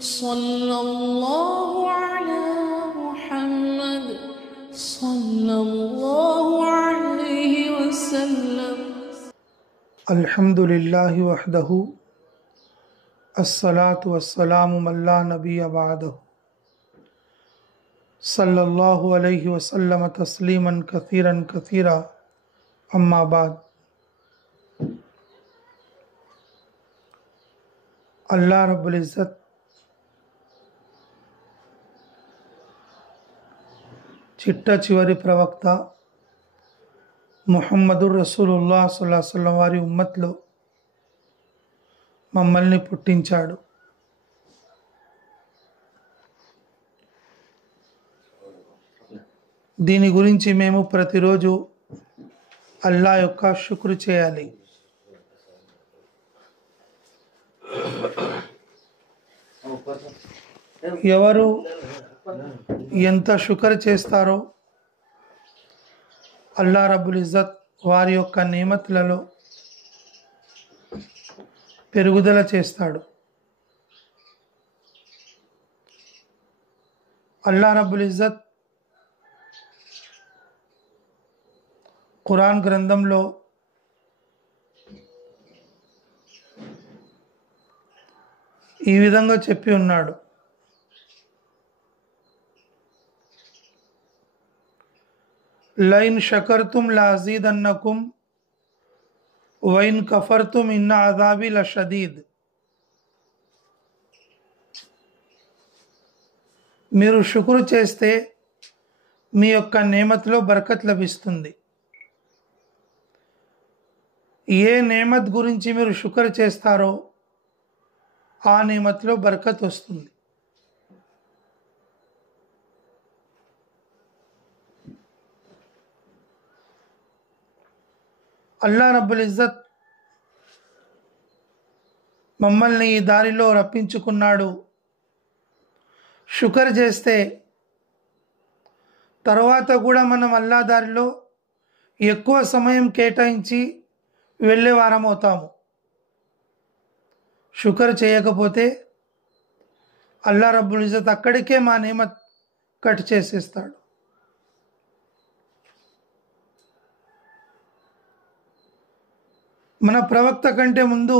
صلى الله على محمد صلى الله عليه وسلم. الحمد لله وحده الصلاة والسلام من لا نبي بعده صلى الله عليه وسلم تسليما كثيرا كثيرا أما بعد. अल्लाह रब्बुल इज़्ज़त చిట్ట చివరి ప్రవక్త ముహమ్మదుర్ రసూలుల్లాహ్ సల్లల్లాహు అలైహి వసల్లం వారి ఉమ్మత్లో మమ్మల్ని పుట్టించాడు. దీని గురించి మేము ప్రతిరోజు అల్లా యొక్క శుక్రు చేయాలి. ఎవరు ఎంత శుక్ర్ చేస్తారో అల్లా రబ్బుల్ ఇజ్జత్ వారి యొక్క నియమతులలో పెరుగుదల చేస్తాడు. అల్లా రబ్బుల్ ఇజ్జత్ ఖురాన్ గ్రంథంలో ఈ విధంగా చెప్పి ఉన్నాడు, లైన్ షకర్తుం లాజీదన్నకుం వైన్ కఫర్తుం ఇన్న అజాబి లషదీద్. మీరు శుక్రు చేస్తే మీ యొక్క నేమత్లో బరకత్ లభిస్తుంది. ఏ నేమత్ గురించి మీరు శుక్ర్ చేస్తారో ఆ నేమత్లో బరకత్ వస్తుంది. అల్లా రబ్బుల్ ఇజ్జత్ మమ్మల్ని ఈ దారిలో రప్పించుకున్నాడు. శుక్ర్ చేస్తే తర్వాత కూడా మనం అల్లా దారిలో ఎక్కువ సమయం కేటాయించి వెళ్ళే వారం అవుతాము. శుక్ర్ చేయకపోతే అల్లా రబ్బుల్ ఇజ్జత్ అక్కడికే మా నేమత్ కట్ చేసేస్తాడు. మన ప్రవక్త కంటే ముందు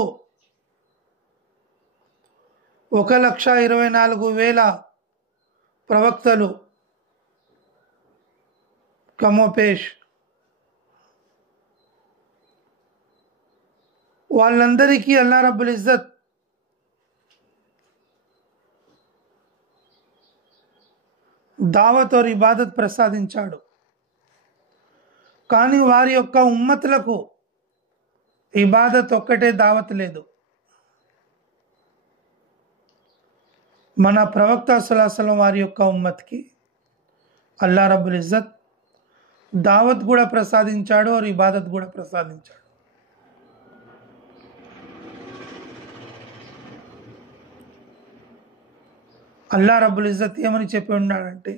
1,24,000 ప్రవక్తలు కమోపేష్, వాళ్ళందరికీ అల్లా రబ్బుల్ ఇజ్జత్ దావత్ और ఇబాదత్ ప్రసాదించాడు. కానీ వారి యొక్క ఉమ్మతులకు ఇబాదత్ ఒక్కటే దావత్ లేదు. మన ప్రవక్త సల్లల్లాహు అలైహి వసల్లం వారి యొక్క ఉమ్మత్కి అల్లా రబ్బుల్ ఇజ్జత్ దావత్ కూడా ప్రసాదించాడు और ఇబాదత్ కూడా ప్రసాదించాడు. అల్లా రబ్బుల్ ఇజ్జత్ ఏమని చెప్పి ఉన్నాడంటే,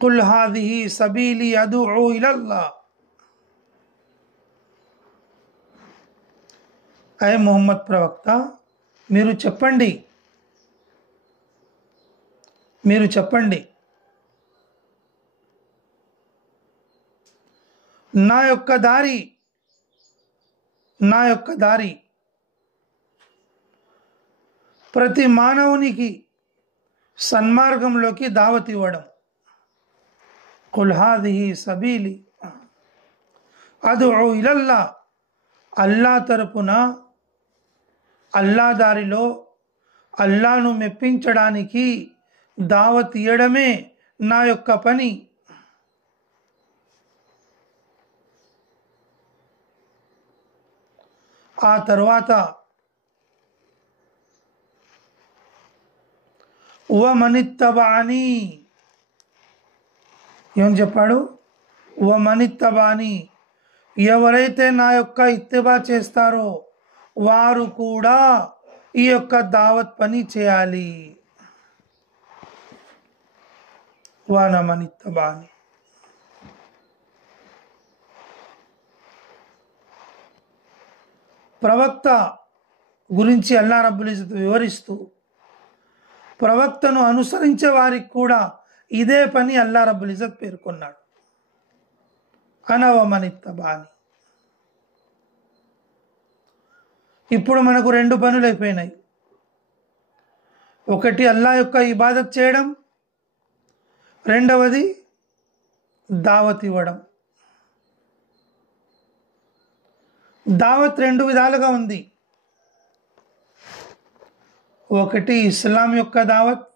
కుల్ హాదిహి సబీలి అదుఉ ఇలల్లాహ్. ఐ మొహమ్మద్ ప్రవక్త, మీరు చెప్పండి, నా యొక్క దారి ప్రతి మానవునికి సన్మార్గంలోకి దావత్ ఇవ్వడం. కుల్ హాదిహి సబీలి అదుఉ ఇలల్లాహ్. అల్లా తరపున అల్లా దారిలో అల్లాను మెప్పించడానికి దావత్ ఇయ్యడమే నా యొక్క పని. ఆ తర్వాత వమనిత్తబాని ఏం చెప్పాడు? వమనిత్తబాని, ఎవరైతే నా యొక్క ఇత్తిబా చేస్తారో వారు కూడా ఈ యొక్క దావత్ పని చేయాలి. వమనిత్తబాని. ప్రవక్త గురించి అల్లా రబ్బుల్ ఇజ్జత్ వివరిస్తూ ప్రవక్తను అనుసరించే వారికి కూడా ఇదే పని అల్లా రబ్బుల్ ఇజ్జత్ పేర్కొన్నాడు. అనవమనిత్తబాని. ఇప్పుడు మనకు రెండు పనులు అయిపోయినాయి. ఒకటి అల్లా యొక్క ఇబాదత్ చేయడం, రెండవది దావత్ ఇవ్వడం. దావత్ రెండు విధాలుగా ఉంది. ఒకటి ఇస్లాం యొక్క దావత్,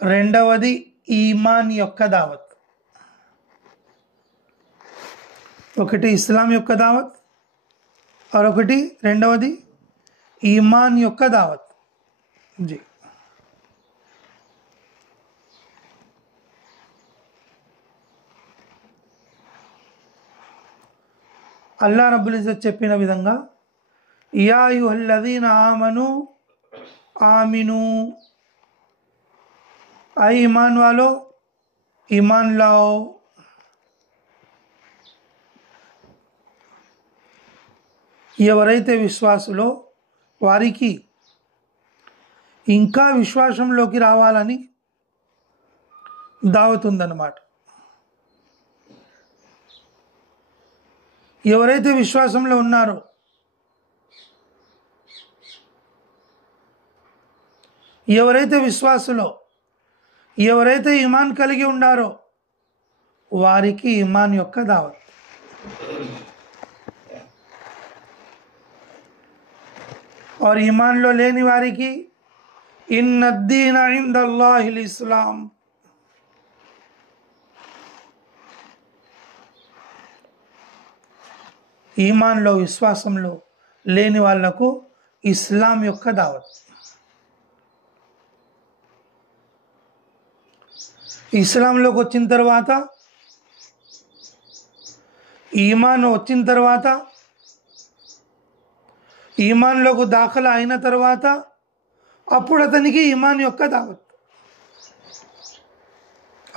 రెండవది ఈమాన్ యొక్క దావత్. ఒకటి ఇస్లాం యొక్క దావత్, మరొకటి రెండవది ఈమాన్ యొక్క దావత్. జీ అల్లా రబ్బుల్ ఇజ్జత్ చెప్పిన విధంగా యా అయ్యుహల్లదీన ఆమను ఆమిను, ఐ ईमान वालो ईमान लाओ. ఎవరైతే విశ్వాసులో వారికి ఇంకా విశ్వాసంలోకి రావాలని దావత్ ఉందన్నమాట. ఎవరైతే విశ్వాసంలో ఉన్నారో ఎవరైతే విశ్వాసులో ఎవరైతే ఈమాన్ కలిగి ఉండారో వారికి ఈమాన్ యొక్క దావత్. और ईमानలో లేని వారికి ఇన్నద్దీన ఇందల్లాహిల్ ఇస్లాం, ఈమాన్లో విశ్వాసంలో లేని వాళ్లకు ఇస్లాం యొక్క దావత్. ఇస్లాంలోకి వచ్చిన తర్వాత ఈమాన్ వచ్చిన తర్వాత ఈమాన్లోకి దాఖలా అయిన తర్వాత అప్పుడు అతనికి ఈమాన్ యొక్క దావత్.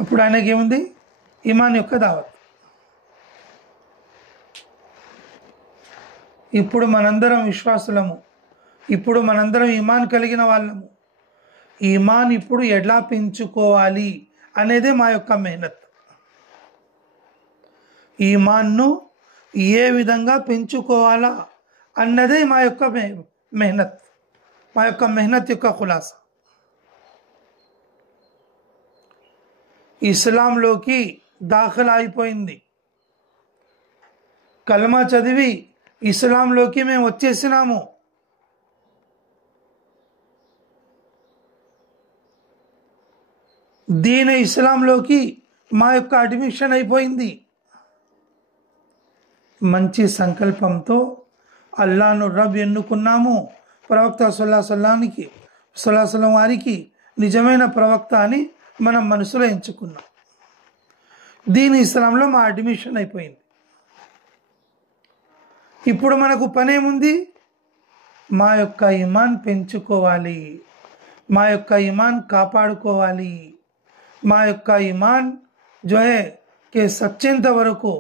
అప్పుడు ఆయనకి ఏముంది? ఈమాన్ యొక్క దావత్. ఇప్పుడు మనందరం విశ్వాసులము, ఇప్పుడు మనందరం ఈమాన్ కలిగిన వాళ్ళము. ఈమాన్ ఇప్పుడు ఎలా పెంచుకోవాలి అనేదే మా యొక్క మెహనత్. ఈమాన్ను ఏ విధంగా పెంచుకోవాలా అన్నదే మా యొక్క మెహనత్, మా యొక్క మెహనత్ యొక్క ఖులాసా. ఇస్లాంలోకి దాఖలా అయిపోయింది, కల్మా చదివి ఇస్లాంలోకి మేము వచ్చేసినాము. దీని ఇస్లాంలోకి మా యొక్క అడ్మిషన్ అయిపోయింది. మంచి సంకల్పంతో అల్లాను రబ్ ఎన్నుకున్నాము. ప్రవక్త సల్లల్లాహు అలైహి వారికి నిజమైన ప్రవక్త అని మనం మనసులో ఎంచుకున్నాం. దీని ఇస్లాంలో మా అడ్మిషన్ అయిపోయింది. ఇప్పుడు మనకు పనేముంది? మా యొక్క ఈమాన్ పెంచుకోవాలి, మా యొక్క ఈమాన్ కాపాడుకోవాలి, మా యొక్క ఈమాన్ కే సచ్చేంత వరకు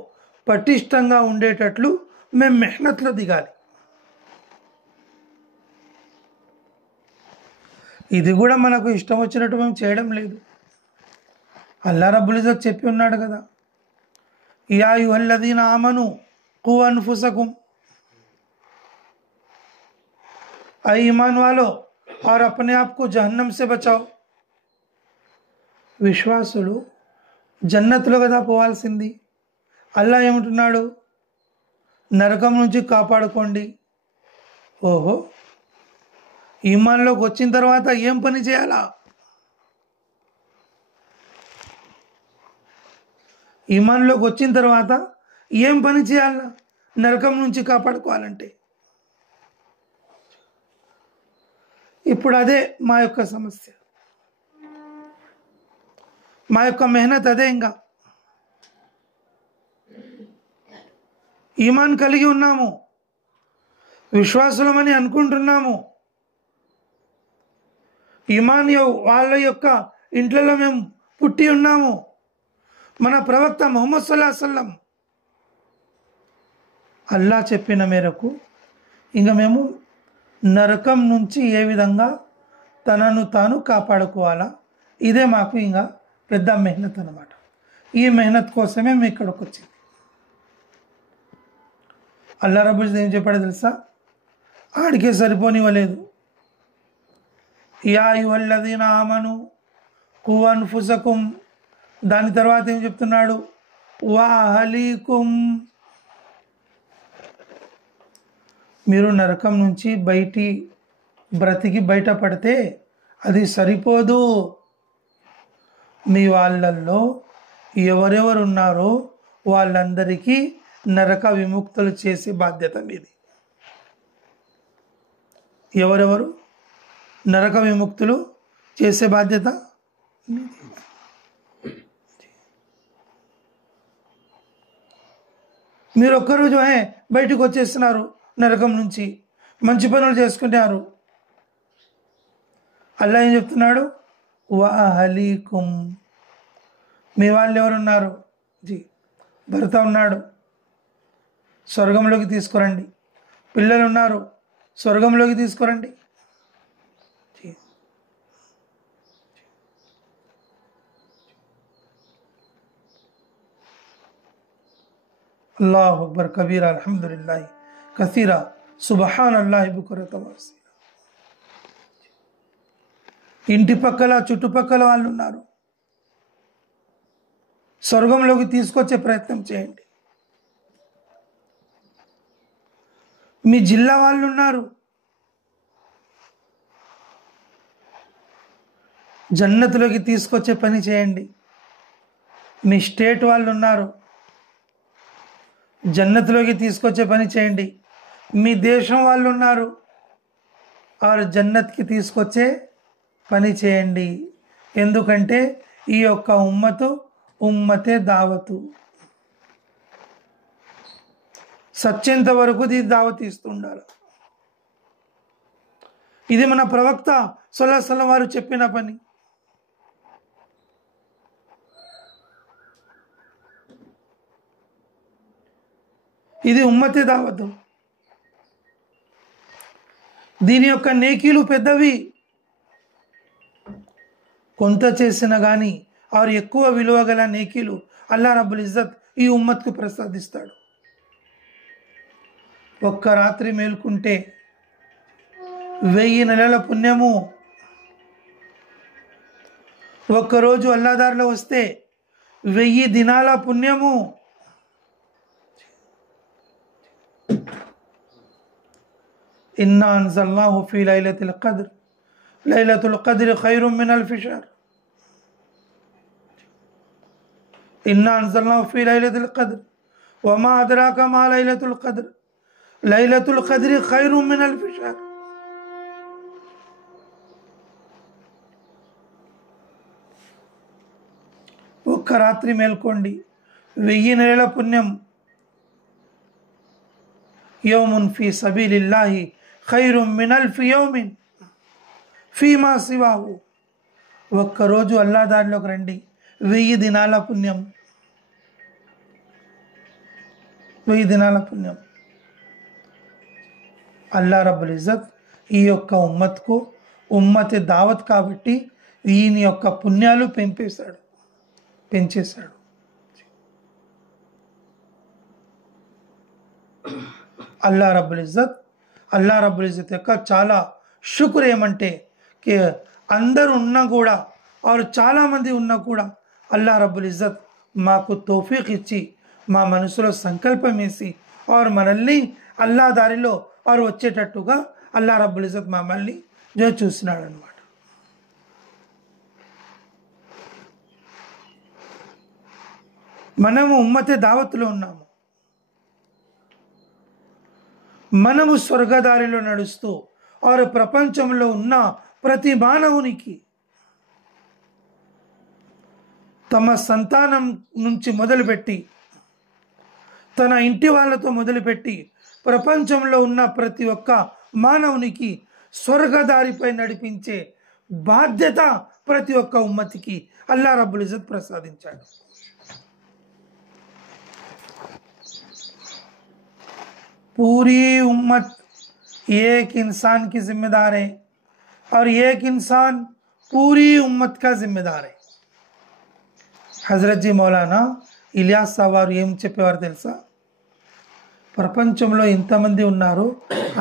పటిష్టంగా ఉండేటట్లు మేము మెహనత్లో దిగాలి. ఇది కూడా మనకు ఇష్టం వచ్చినట్టు మేము చేయడం లేదు. అల్లా రబ్బుల్ ఇజ్జత్ చెప్పి ఉన్నాడు కదా, యా అయ్యుహల్లదీన ఆమను ఖూ అన్ఫుసకుం, ఐ ईमान वालो और अपने आप को जहन्नम से बचाओ. విశ్వాసులు జన్నత్లో కదా పోవాల్సింది. అల్లా ఏమంటున్నాడు? నరకం నుంచి కాపాడుకోండి. ఓహో, ఈమాన్లోకి వచ్చిన తర్వాత ఏం పని చేయాలా? ఈమాన్లోకి వచ్చిన తర్వాత ఏం పని చేయాలా నరకం నుంచి కాపాడుకోవాలంటే? ఇప్పుడు అదే మా యొక్క సమస్య, మా యొక్క మెహనత్ అదే. ఇంకా ఈమాన్ కలిగి ఉన్నాము, విశ్వాసులమని అనుకుంటున్నాము. ఈమాన్ వాళ్ళ యొక్క ఇంట్లలో మేము పుట్టి ఉన్నాము. మన ప్రవక్త ముహమ్మద్ సల్లల్లాహు అలైహి వసల్లం అల్లా చెప్పిన మేరకు ఇంకా మేము నరకం నుంచి ఏ విధంగా తనను తాను కాపాడుకోవాలా, ఇదే మాకు ఇంకా పెద్ద మెహనత్ అన్నమాట. ఈ మెహనత్ కోసమే మేము ఇక్కడికి వచ్చింది. అల్లా రబ్బుల్ ఇజ్జత్ ఏం చెప్పాడో తెలుసా? ఆడికే సరిపోనివ్వలేదు. యా అయ్యుహల్లదీన ఆమను ఖూ అన్ఫుసకుం, దాని తర్వాత ఏం చెప్తున్నాడు? వా అహలీకుం, మీరు నరకం నుంచి బ్రతికి బయటపడితే అది సరిపోదు, మీ వాళ్ళల్లో ఎవరెవరు ఉన్నారో వాళ్ళందరికీ నరక విముక్తులు చేసే బాధ్యత మీది. ఎవరెవరు నరక విముక్తులు చేసే బాధ్యత మీది. మీరు ఒక్కరోజు బయటకు వచ్చేస్తున్నారు నరకం నుంచి, మంచి పనులు చేసుకుంటున్నారు. అల్లా ఏం చెప్తున్నాడు? వా అహలీకుం, మీ వాళ్ళు ఎవరున్నారు? భర్త ఉన్నాడు, స్వర్గంలోకి తీసుకురండి. పిల్లలు ఉన్నారు, స్వర్గంలోకి తీసుకురండి. అల్లాహు అక్బర్ కబీరా అల్హమ్దులిల్లాహి కసీరా సుబ్హానల్లాహి బుక్రతన్ వసీలా. ఇంటి పక్కల చుట్టుపక్కల వాళ్ళు ఉన్నారు, స్వర్గంలోకి తీసుకొచ్చే ప్రయత్నం చేయండి. మీ జిల్లా వాళ్ళు ఉన్నారు, జన్నతులోకి తీసుకొచ్చే పని చేయండి. మీ స్టేట్ వాళ్ళు ఉన్నారు, జన్నతులోకి తీసుకొచ్చే పని చేయండి. మీ దేశం వాళ్ళు ఉన్నారు, వారు జన్నత్కి తీసుకొచ్చే పని చేయండి. ఎందుకంటే ఈ యొక్క ఉమ్మతే దావతు, సత్యంత వరకు దీని దావత్ ఇస్తుండాలి. ఇది మన ప్రవక్త సల్లల్లాహు అలైహి వసల్లం వారు చెప్పిన పని. ఇది ఉమ్మతే దావతు. దీని యొక్క నేకీలు పెద్దవి. కొంత చేసిన కానీ వారు ఎక్కువ విలువ గల నేకీలు అల్లా రబ్బుల్ ఇజ్జత్ ఈ ఉమ్మత్కు ప్రసాదిస్తాడు. ఒక్క రాత్రి మేల్కుంటే 1000 నెలల పుణ్యము, ఒక్కరోజు అల్లాదారిలో వస్తే 1000 దినాల పుణ్యము. ఇన్నా అన్జల్నాహు ఫీ లైలతిల్ ఖద్ర్, లైలతుల్ ఖద్రి ఖైరుమ్ మిన్ అల్ఫి షహర్. ఇన్నా అన్జల్నాహు ఫీ లైలతిల్ ఖద్ర్ వమా అద్రాక మా లైలతుల్ ఖద్ర్, లైలతుల్ ఖద్రి ఖైరుమ్ మిన్ అల్ఫి షహర్. ఒక్క రాత్రి మేల్కోండి, 1000 నెలల పుణ్యం. యౌమున్ ఫీ సబీలిల్లాహి ఖైరుమ్ మిన్ అల్ఫి యౌమిన్ ఫీమా సివాహు. ఒక్కరోజు అల్లా దారిలోకి రండి, 1000 దినాల పుణ్యం. 1000 దినాల పుణ్యం. అల్లా రబ్బుల్ ఇజ్జత్ ఈ యొక్క ఉమ్మత్కు ఉమ్మతే దావత్ కాబట్టి ఈయన యొక్క పుణ్యాలు పెంచేశాడు. అల్లా రబ్బుల్ ఇజ్జత్ యొక్క చాలా శుక్ర్ ఏమంటే అందరూ ఉన్నా కూడా, వారు చాలామంది ఉన్నా కూడా అల్లా రబ్బుల్ ఇజ్జత్ మాకు తౌఫీక్ ఇచ్చి మా మనసులో సంకల్పం వేసి వారు మనల్ని అల్లా దారిలో వారు వచ్చేటట్టుగా అల్లా రబ్బుల్ ఇజ్జత్ మమ్మల్ని చూస్తున్నాడు అన్నమాట. మనము ఉమ్మతే దావత్లో ఉన్నాము. మనము స్వర్గదారిలో నడుస్తూ వారు ప్రపంచంలో ఉన్న ప్రతి మానవునికి తమ సంతానం నుంచి మొదలుపెట్టి, తన ఇంటి వాళ్ళతో మొదలుపెట్టి ప్రపంచంలో ఉన్న ప్రతి ఒక్క మానవునికి స్వర్గదారిపై నడిపించే బాధ్యత ప్రతి ఒక్క ఉమ్మతికి అల్లా రబ్బుల్ ఇజ్జత్ ప్రసాదించాడు. पूरी उम्मत ये एक इंसान की जिम्मेदार है और ये एक इंसान पूरी उम्मत का जिम्मेदार है. హజరత్ జీ మౌలానా ఇలియాస్ సాబ్ వారు ఏం చెప్పేవారు తెలుసా? ప్రపంచంలో ఇంతమంది ఉన్నారు,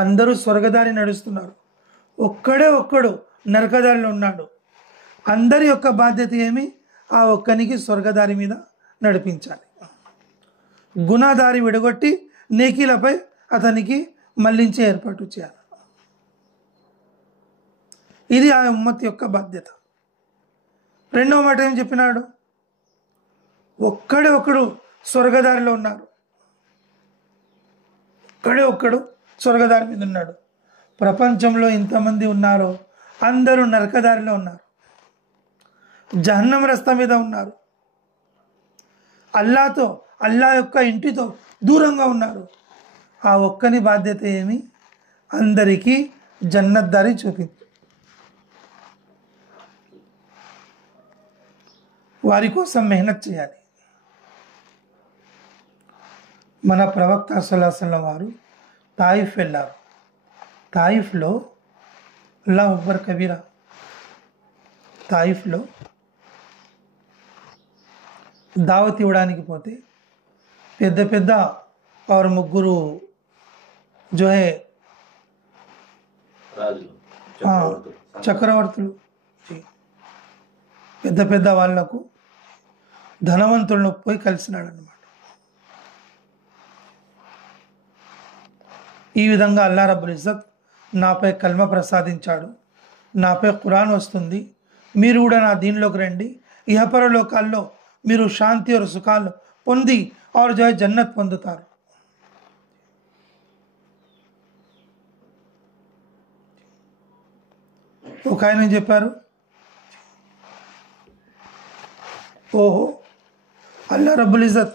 అందరూ స్వర్గదారి నడుస్తున్నారు, ఒక్కడు నరకదారిలో ఉన్నాడు. అందరి యొక్క బాధ్యత ఏమి? ఆ ఒక్కనికి స్వర్గదారి మీద నడిపించాలి. గుణదారి విడగొట్టి నేకీలపై అతనికి మళ్లించే ఏర్పాటు చేయాలి. ఇది ఆ ఉమ్మత్ యొక్క బాధ్యత. రెండవ మాట ఏం చెప్పినాడు? ఒక్కడు స్వర్గదారిలో ఉన్నారు, ఒక్కడు స్వర్గదారి మీద ఉన్నాడు. ప్రపంచంలో ఇంతమంది ఉన్నారో అందరూ నరకదారిలో ఉన్నారు, జహన్నం రస్తా మీద ఉన్నారు, అల్లా యొక్క ఇంటితో దూరంగా ఉన్నారు. ఆ ఒక్కని బాధ్యత ఏమి? అందరికీ జన్నత్ దారి చూపించు, వారి కోసం మెహనత్ చేయాలి. మన ప్రవక్త సల్లల్లాహు అలైహి వసల్లం వారు తాయిఫ్ వెళ్ళారు. తాయిఫ్లో అల్లాహు అక్బర్ కబీరా, తాయిఫ్లో దావత్ ఇవ్వడానికి పోతే పెద్ద और ముగ్గురు जो है చక్రవర్తులు పెద్ద వాళ్లకు ధనవంతులను పోయి కలిసినాడు అన్నమాట. ఈ విధంగా అల్లా రబ్బుల్ ఇజ్జత్ నాపై కల్మ ప్రసాదించాడు, నాపై ఖురాన్ వస్తుంది, మీరు కూడా నా దీనిలోకి రండి, ఇహపర లోకాల్లో మీరు శాంతి और సుఖాలు పొంది और जो है జన్నత్ పొందుతారు. ఒక ఆయన చెప్పారు, ఓహో అల్లా రబ్బుల్ ఇజ్జత్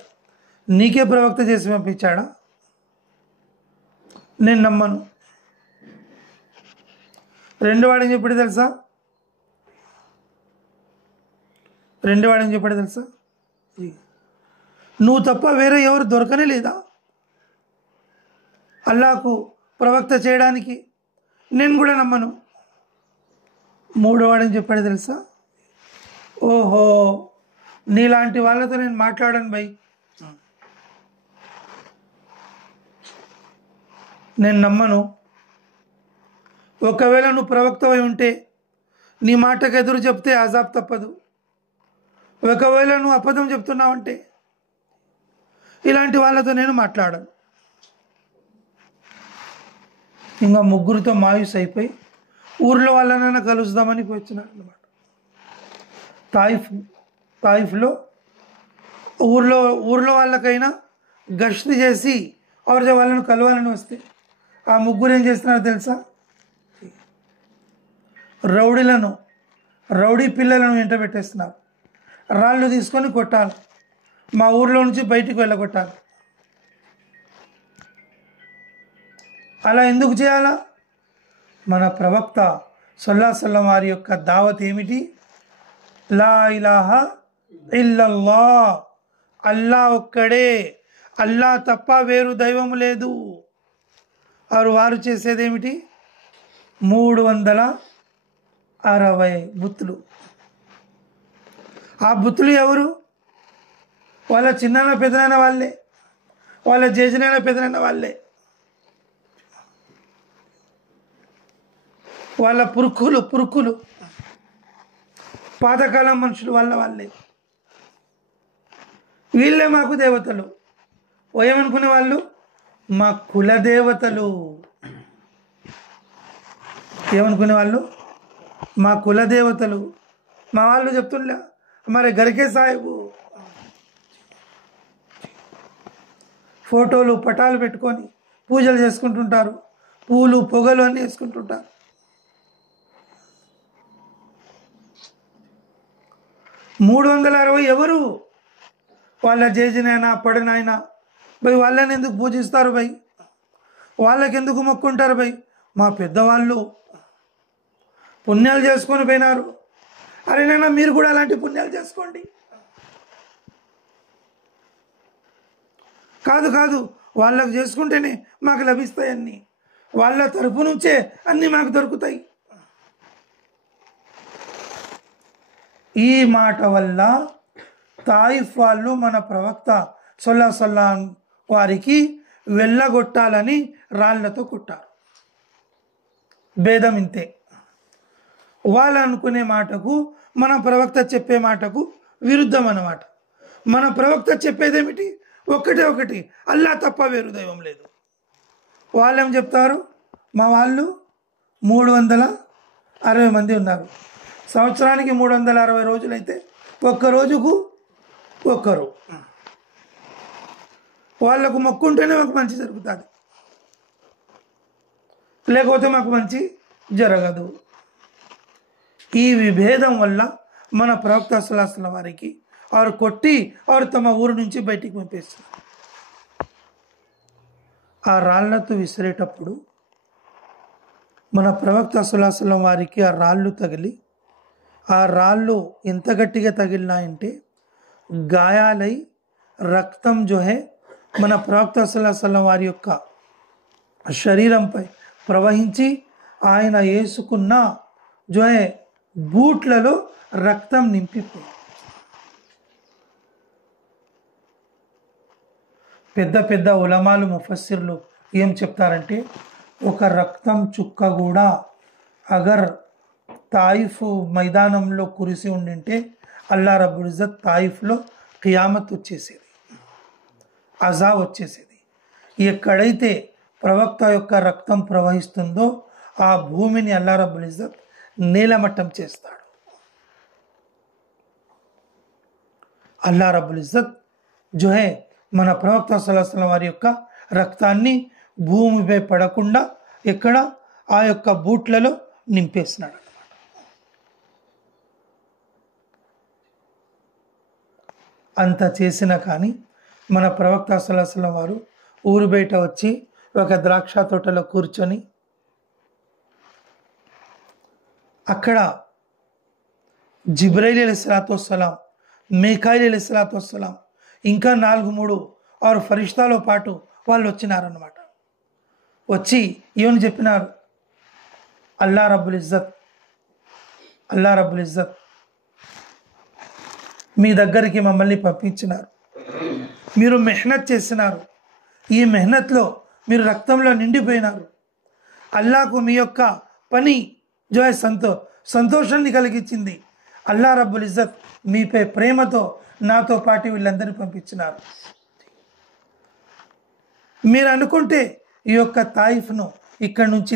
నీకే ప్రవక్త చేసి పంపించాడా? నేను నమ్మను. రెండో వాడని చెప్పాడు తెలుసా? నువ్వు తప్ప వేరే ఎవరు దొరకనే లేదా అల్లాకు ప్రవక్త చేయడానికి? నేను కూడా నమ్మను. మూడో వాడని చెప్పాడు తెలుసా? ఓహో నీలాంటి వాళ్ళతో నేను మాట్లాడను భయ్, నేను నమ్మను. ఒకవేళ నువ్వు ప్రవక్తవై ఉంటే నీ మాటకు ఎదురు చెప్తే అజాబ్ తప్పదు. ఒకవేళ నువ్వు అబద్ధం చెప్తున్నావంటే ఇలాంటి వాళ్ళతో నేను మాట్లాడను. ఇంకా ముగ్గురితో మాయూస్ అయిపోయి ఊర్లో వాళ్ళనైనా కలుద్దామని వచ్చినాడు అన్నమాట. తాయిఫ్లో ఊర్లో వాళ్ళకైనా గస్తీ చేసి వాళ్ళను కలవాలని వస్తే ఆ ముగ్గురు ఏం చేస్తున్నారో తెలుసా? రౌడీ పిల్లలను వెంట పెట్టేస్తున్నారు. రాళ్ళు తీసుకొని కొట్టాలి, మా ఊర్లో నుంచి బయటికి వెళ్ళగొట్టాలి. అలా ఎందుకు చేయాలా? మన ప్రవక్త సల్లల్లాహు అలైహి వసల్లం వారి యొక్క దావత్ ఏమిటి? లా ఇలాహా ఇల్లల్లాహ్, అల్లా ఒక్కడే, అల్లా తప్ప వేరు దైవం లేదు. వారు చేసేదేమిటి? 360 బుత్తులు. ఆ బుత్తులు ఎవరు? వాళ్ళ చిన్న పెదనాన్న వాళ్ళే, వాళ్ళ జేజనైన పెదనాన్న వాళ్ళే, వాళ్ళ పురుకులు పాతకాలం మనుషులు వాళ్ళే. వీళ్ళే మాకు దేవతలు. ఏమనుకునే వాళ్ళు? మా కుల దేవతలు. ఏమనుకునే వాళ్ళు? మా కుల దేవతలు. మా వాళ్ళు చెప్తుండే మరి గరికే సాహెబు ఫోటోలు పటాలు పెట్టుకొని పూజలు చేసుకుంటుంటారు, పూలు పొగలు అన్నీ వేసుకుంటుంటారు. మూడు 360 ఎవరు? వాళ్ళ జేజినైనా పడనైనా భయ్ వాళ్ళని ఎందుకు పూజిస్తారు భయ్? వాళ్ళకి ఎందుకు మొక్కుంటారు భయ్? మా పెద్దవాళ్ళు పుణ్యాలు చేసుకొని పోయినారు. అరేనైనా మీరు కూడా అలాంటి పుణ్యాలు చేసుకోండి. కాదు వాళ్ళకు చేసుకుంటేనే మాకు లభిస్తాయన్నీ. వాళ్ళ తరపు నుంచే అన్నీ మాకు దొరుకుతాయి. ఈ మాట వల్ల తాయిఫ్ వాళ్ళు మన ప్రవక్త సల్లల్లాహు అలైహి వసల్లం వారికి వెళ్ళగొట్టాలని రాళ్లతో కొట్టారు. భేదం ఇంతే. వాళ్ళు అనుకునే మాటకు మన ప్రవక్త చెప్పే మాటకు విరుద్ధం అన్నమాట. మన ప్రవక్త చెప్పేదేమిటి? ఒకటి, అల్లా తప్ప వేరు దైవం లేదు. వాళ్ళేం చెప్తారు? మా వాళ్ళు 360 మంది ఉన్నారు, సంవత్సరానికి 360 రోజులైతే ఒక్క రోజుకు ఒక్కరు. వాళ్ళకు మొక్కుంటేనే మాకు మంచి జరుగుతుంది, లేకపోతే మాకు మంచి జరగదు. ఈ విభేదం వల్ల మన ప్రవక్త సల్లల్లాహు అలైహి వసల్లం వారికి వారు కొట్టి వారు తమ ఊరు నుంచి బయటికి పంపేస్తారు. ఆ రాళ్లతో విసిరేటప్పుడు మన ప్రవక్త సల్లల్లాహు అలైహి వసల్లం వారికి ఆ రాళ్ళు తగిలి, ఆ రాళ్ళు ఎంత గట్టిగా తగిలినాయంటే గాయాలై రక్తం జోహే మన ప్రవక్త సల్లల్లాహు అలైహి వసల్లం వారి యొక్క శరీరంపై ప్రవహించి ఆయన వేసుకున్న జోహే బూట్లలో రక్తం నింపిపోయింది. పెద్ద పెద్ద ఉలమాలు ముఫస్సిర్లు ఏం చెప్తారంటే, ఒక రక్తం చుక్క కూడా అగర్ తాయిఫ్ మైదానంలో కురిసి ఉండింటే అల్లా రబ్బుల్ ఇజ్జత్ తాయిఫ్లో ఖియామత్ వచ్చేసేది, అజాబ్ వచ్చేసేది. ఎక్కడైతే ప్రవక్త యొక్క రక్తం ప్రవహిస్తుందో ఆ భూమిని అల్లా రబ్బుల్ ఇజ్జత్ నేలమట్టం చేస్తాడు. అల్లా రబ్బుల్ ఇజ్జత్ జోహే మన ప్రవక్త సల్లల్లాహు అలైహి వసల్లం వారి యొక్క రక్తాన్ని భూమిపై పడకుండా ఎక్కడ ఆ యొక్క బూట్లలో నింపేసినాడు. అంత చేసినా కానీ మన ప్రవక్త సల్లల్లాహు అలైహి వసల్లం వారు ఊరు బయట వచ్చి ఒక ద్రాక్ష తోటలో కూర్చొని అక్కడ జిబ్రైల్ అలైహిస్సలాతు వస్సలాం, మీకాయిల్ అలైహిస్సలాతు వస్సలాం, ఇంకా 4-3 ఆరు ఫరిష్తాలో పాటు వాళ్ళు వచ్చినారన్నమాట. వచ్చి ఏమని చెప్పినారు? అల్లా రబ్బుల్ ఇజ్జత్ మీ దగ్గరికి మమ్మల్ని పంపించినారు, మీరు మెహనత్ చేసినారు, ఈ మెహనత్లో మీరు రక్తంలో నిండిపోయినారు. అల్లాకు మీ యొక్క పని జోయ్ సంతోషాన్ని కలిగించింది. అల్లా రబ్బుల్ ఇజ్జత్ మీపై ప్రేమతో నాతో పాటు వీళ్ళందరినీ పంపించినారు. మీరు అనుకుంటే ఈ యొక్క తాయిఫ్ను ఇక్కడి నుంచి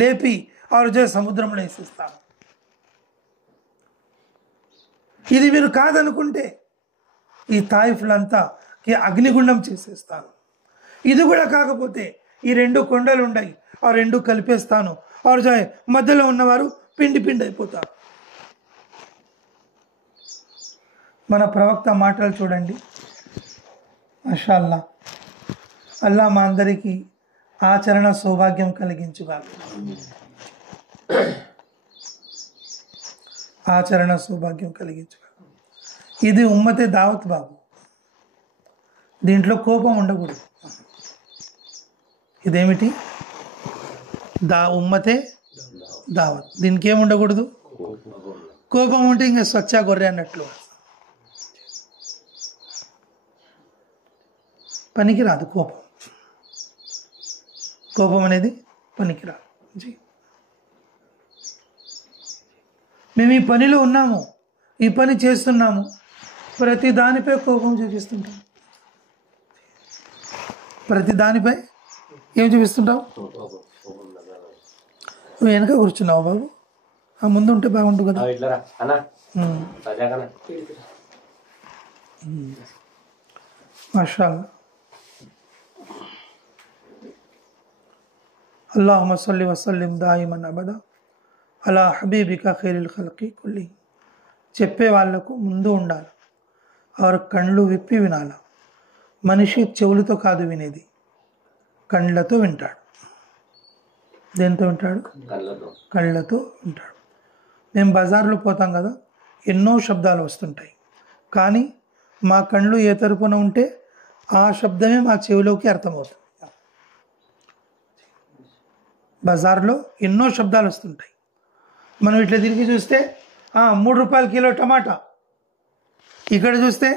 లేపి ఆ రోజు సముద్రంలో వేసేస్తాను. ఇది మీరు కాదనుకుంటే ఈ తాయిఫ్లంతా అగ్నిగుండం చేసేస్తాను. ఇది కూడా కాకపోతే ఈ 2 కొండలు ఉన్నాయి, ఆ 2 కలిపేస్తాను. ఆ రోజు మధ్యలో ఉన్నవారు పిండి అయిపోతారు. మన ప్రవక్త మాటలు చూడండి, మాషాల్లా. అల్లా మా అందరికీ ఆచరణ సౌభాగ్యం కలిగించుగా. ఇది ఉమ్మతే దావత్ బాబు, దీంట్లో కోపం ఉండకూడదు. ఇదేమిటి? ఉమ్మతే దావత్, దీనికి ఏమి ఉండకూడదు? కోపం ఉంటే ఇంకా స్వచ్ఛ గొర్రె అన్నట్లు పనికిరాదు. కోపం అనేది పనికిరాదు. మేము ఈ పనిలో ఉన్నాము, ఈ పని చేస్తున్నాము, ప్రతి దానిపై కోపం చూపిస్తుంటాం. ప్రతి దానిపై ఏం చూపిస్తుంటావు? నువ్వు వెనక కూర్చున్నావు బాబు, ఆ ముందు ఉంటే బాగుంటుంది కదా. మాషాల్లా. అల్లాహుమ్మ సల్లి వసల్లిం దాయిమన్ అబదా అలా హబీబికా ఖైరుల్ ఖల్కి కుల్లి. చెప్పే వాళ్లకు ముందు ఉండాలి, వారు కళ్ళు విప్పి వినాల. మనిషి చెవులతో కాదు వినేది, కళ్ళతో వింటాడు. దేంతో వింటాడు? కళ్ళతో వింటాడు. మేము బజార్లో పోతాం కదా, ఎన్నో శబ్దాలు వస్తుంటాయి, కానీ మా కళ్ళు ఏ తరపున ఉంటే ఆ శబ్దమే మా చెవిలోకి అర్థమవుతుంది. బజార్లో ఎన్నో శబ్దాలు వస్తుంటాయి. మనం ఇట్లా తిరిగి చూస్తే 3 రూపాయలు కిలో టమాటా, ఇక్కడ చూస్తే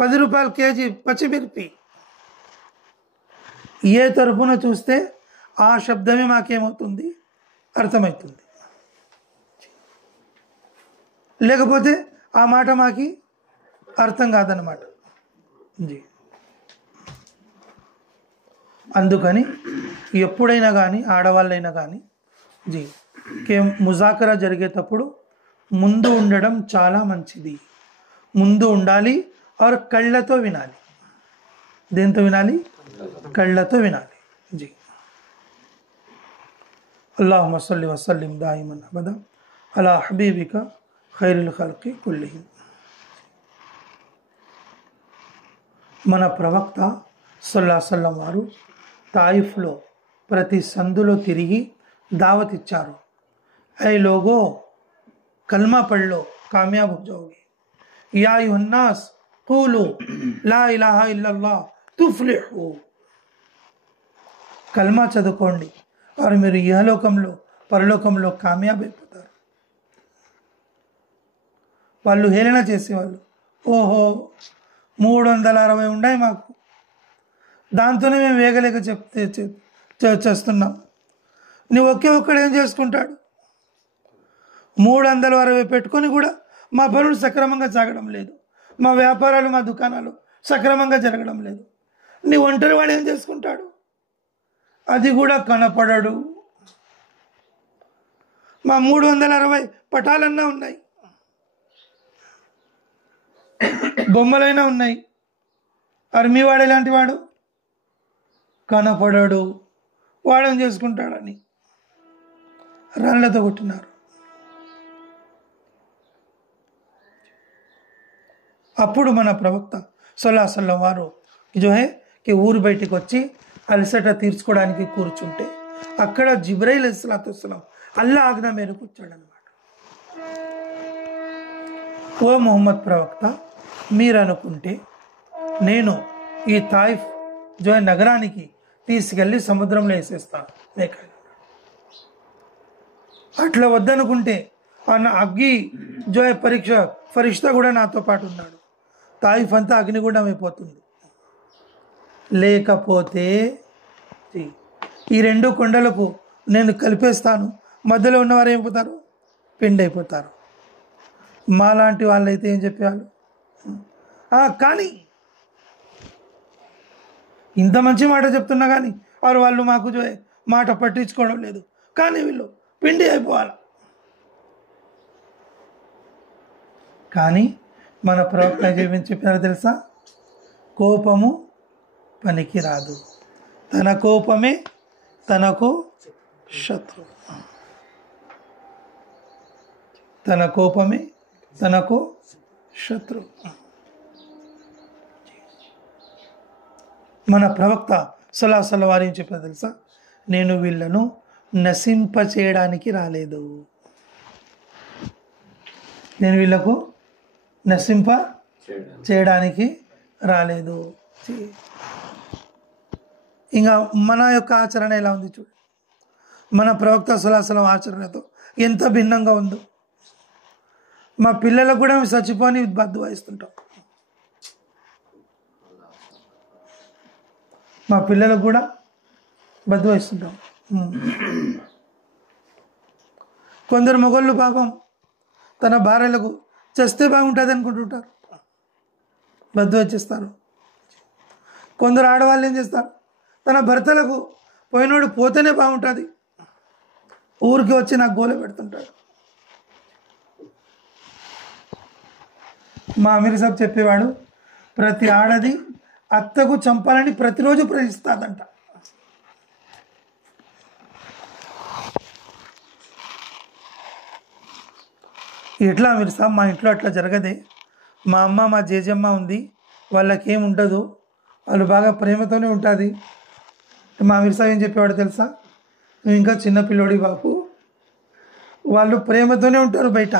10 రూపాయలు కేజీ పచ్చిమిర్చి. ఏ తరపున చూస్తే ఆ శబ్దమే మాకేమవుతుంది, అర్థమవుతుంది. లేకపోతే ఆ మాట మాకి అర్థం కాదన్నమాట. జీ అందుకని ఎప్పుడైనా కానీ ఆడవాళ్ళైనా కానీ ముజాకరా జరిగేటప్పుడు ముందు ఉండడం చాలా మంచిది. ముందు ఉండాలి. और కళ్ళతో వినాలి. దేంతో వినాలి? కళ్ళతో వినాలి. జీ అల్లాహుమ్మ సల్లి వసల్లిం దాయిమన్ అబదా అలా హబీబిక ఖైరుల్ ఖల్కి కుల్లిహిం. మన ప్రవక్త సల్లల్లాహు అలైహి వసల్లం వారు తాయిఫ్లో ప్రతి సందులో తిరిగి దావత్ ఇచ్చారు. ऐ लोगों कलमा पढ़ लो, कामयाब हो जाओगे. या अय्युहन्नास क़ूलू ला इलाहा इल्लल्लाह तुफ्लिहू. కల్మా చదువుకోండి, और మీరు ఇహలోకంలో పరలోకంలో కామయాబ్ అయిపోతారు. వాళ్ళు హేళన చేసేవాళ్ళు, ఓహో 360 ఉన్నాయి మాకు, దాంతోనే మేము వేగలేక చేస్తున్నాం. నువ్వు ఒక్కడు ఏం చేసుకుంటాడు? 360 పెట్టుకొని కూడా మా పనులు సక్రమంగా సాగడం లేదు, మా వ్యాపారాలు మా దుకాణాలు సక్రమంగా జరగడం లేదు. నీ ఒంటరి వాడు ఏం చేసుకుంటాడు? అది కూడా కనపడడు. మా 360 పటాలన్నా ఉన్నాయి, బొమ్మలైనా ఉన్నాయి, మీ వాడు ఎలాంటి వాడు? కనపడడు. వాడేం చేసుకుంటాడని రాళ్లతో కొట్టినారు. అప్పుడు మన ప్రవక్త సల్లల్లాహు అలైహి వసల్లం వారు ఊరు బయటికి వచ్చి అలసట తీర్చుకోవడానికి కూర్చుంటే అక్కడ జిబ్రైల్ అలైహిస్సలాం అల్లా ఆజ్ఞ మేరకు వచ్చాడనమాట. ఓ మొహమ్మద్ ప్రవక్త, మీరు అనుకుంటే నేను ఈ తాయిఫ్ నగరానికి తీసుకెళ్ళి సముద్రంలో వేసేస్తాను, లేక అట్లా వద్దనుకుంటే అన్న అగ్గి ఫరిష్తా కూడా నాతో పాటు ఉన్నాడు, తాయిఫ్ అంతా అగ్నిగుండం అయిపోతుంది. లేకపోతే ఈ 2 కొండలకు నేను కలిపేస్తాను, మధ్యలో ఉన్నవారు ఏమైపోతారు? పిండి అయిపోతారు. మాలాంటి వాళ్ళైతే ఏం చెప్పేవాళ్ళు? కానీ ఇంత మంచి మాట చెప్తున్నా కానీ వాళ్ళు మాకు మాట పట్టించుకోవడం లేదు, కానీ వీళ్ళు పిండి అయిపోవాలి. కానీ మన ప్రవక్త ఏమని చెప్పారో తెలుసా? కోపము పనికి రాదు, తన కోపమే తనకు శత్రు. తన కోపమే తనకు శత్రు. మన ప్రవక్త సల్లల్లాహు అలైహి వసల్లం వారు ఏం చెప్పారు తెలుసా? నేను వీళ్ళను నశింప చేయడానికి రాలేదు, నేను వీళ్ళకు నశింప చేయడానికి రాలేదు. ఇంకా మన యొక్క ఆచరణ ఎలా ఉంది చూడు. మన ప్రవక్త సల్లల్లాహు అలైహి వసల్లం ఆచరణతో ఎంత భిన్నంగా ఉందో. మా పిల్లలకు కూడా మేము చచ్చిపోని బద్దువా ఇస్తుంటాం. మా పిల్లలకు కూడా బద్దువా ఇస్తుంటాం. కొందరు మొగళ్ళు పాపం తన భార్యలకు చేస్తే బాగుంటుంది అనుకుంటుంటారు, బద్దువా చేస్తారు. కొందరు ఆడవాళ్ళు ఏం చేస్తారు? తన భర్తలకు పోయినోడు పోతేనే బాగుంటుంది, ఊరికి వచ్చి నాకు గోల పెడుతుంటాడు. మా అమీర్ సాబ్ చెప్పేవాడు, ప్రతి ఆడది అత్తకు చంపాలని ప్రతిరోజు ప్రయత్నిస్తుందంట. ఎట్లా అమీర్ సాబ్? మా ఇంట్లో అట్లా జరగదే. మా అమ్మ మా జేజమ్మ ఉంది, వాళ్ళకేం ఉండదు, వాళ్ళు బాగా ప్రేమతోనే ఉంటుంది. మా అమీర్ సాబ్ ఏం చెప్పేవాడు తెలుసా? నువ్వు ఇంకా చిన్నపిల్లోడి బాపు, వాళ్ళు ప్రేమతోనే ఉంటారు బయట,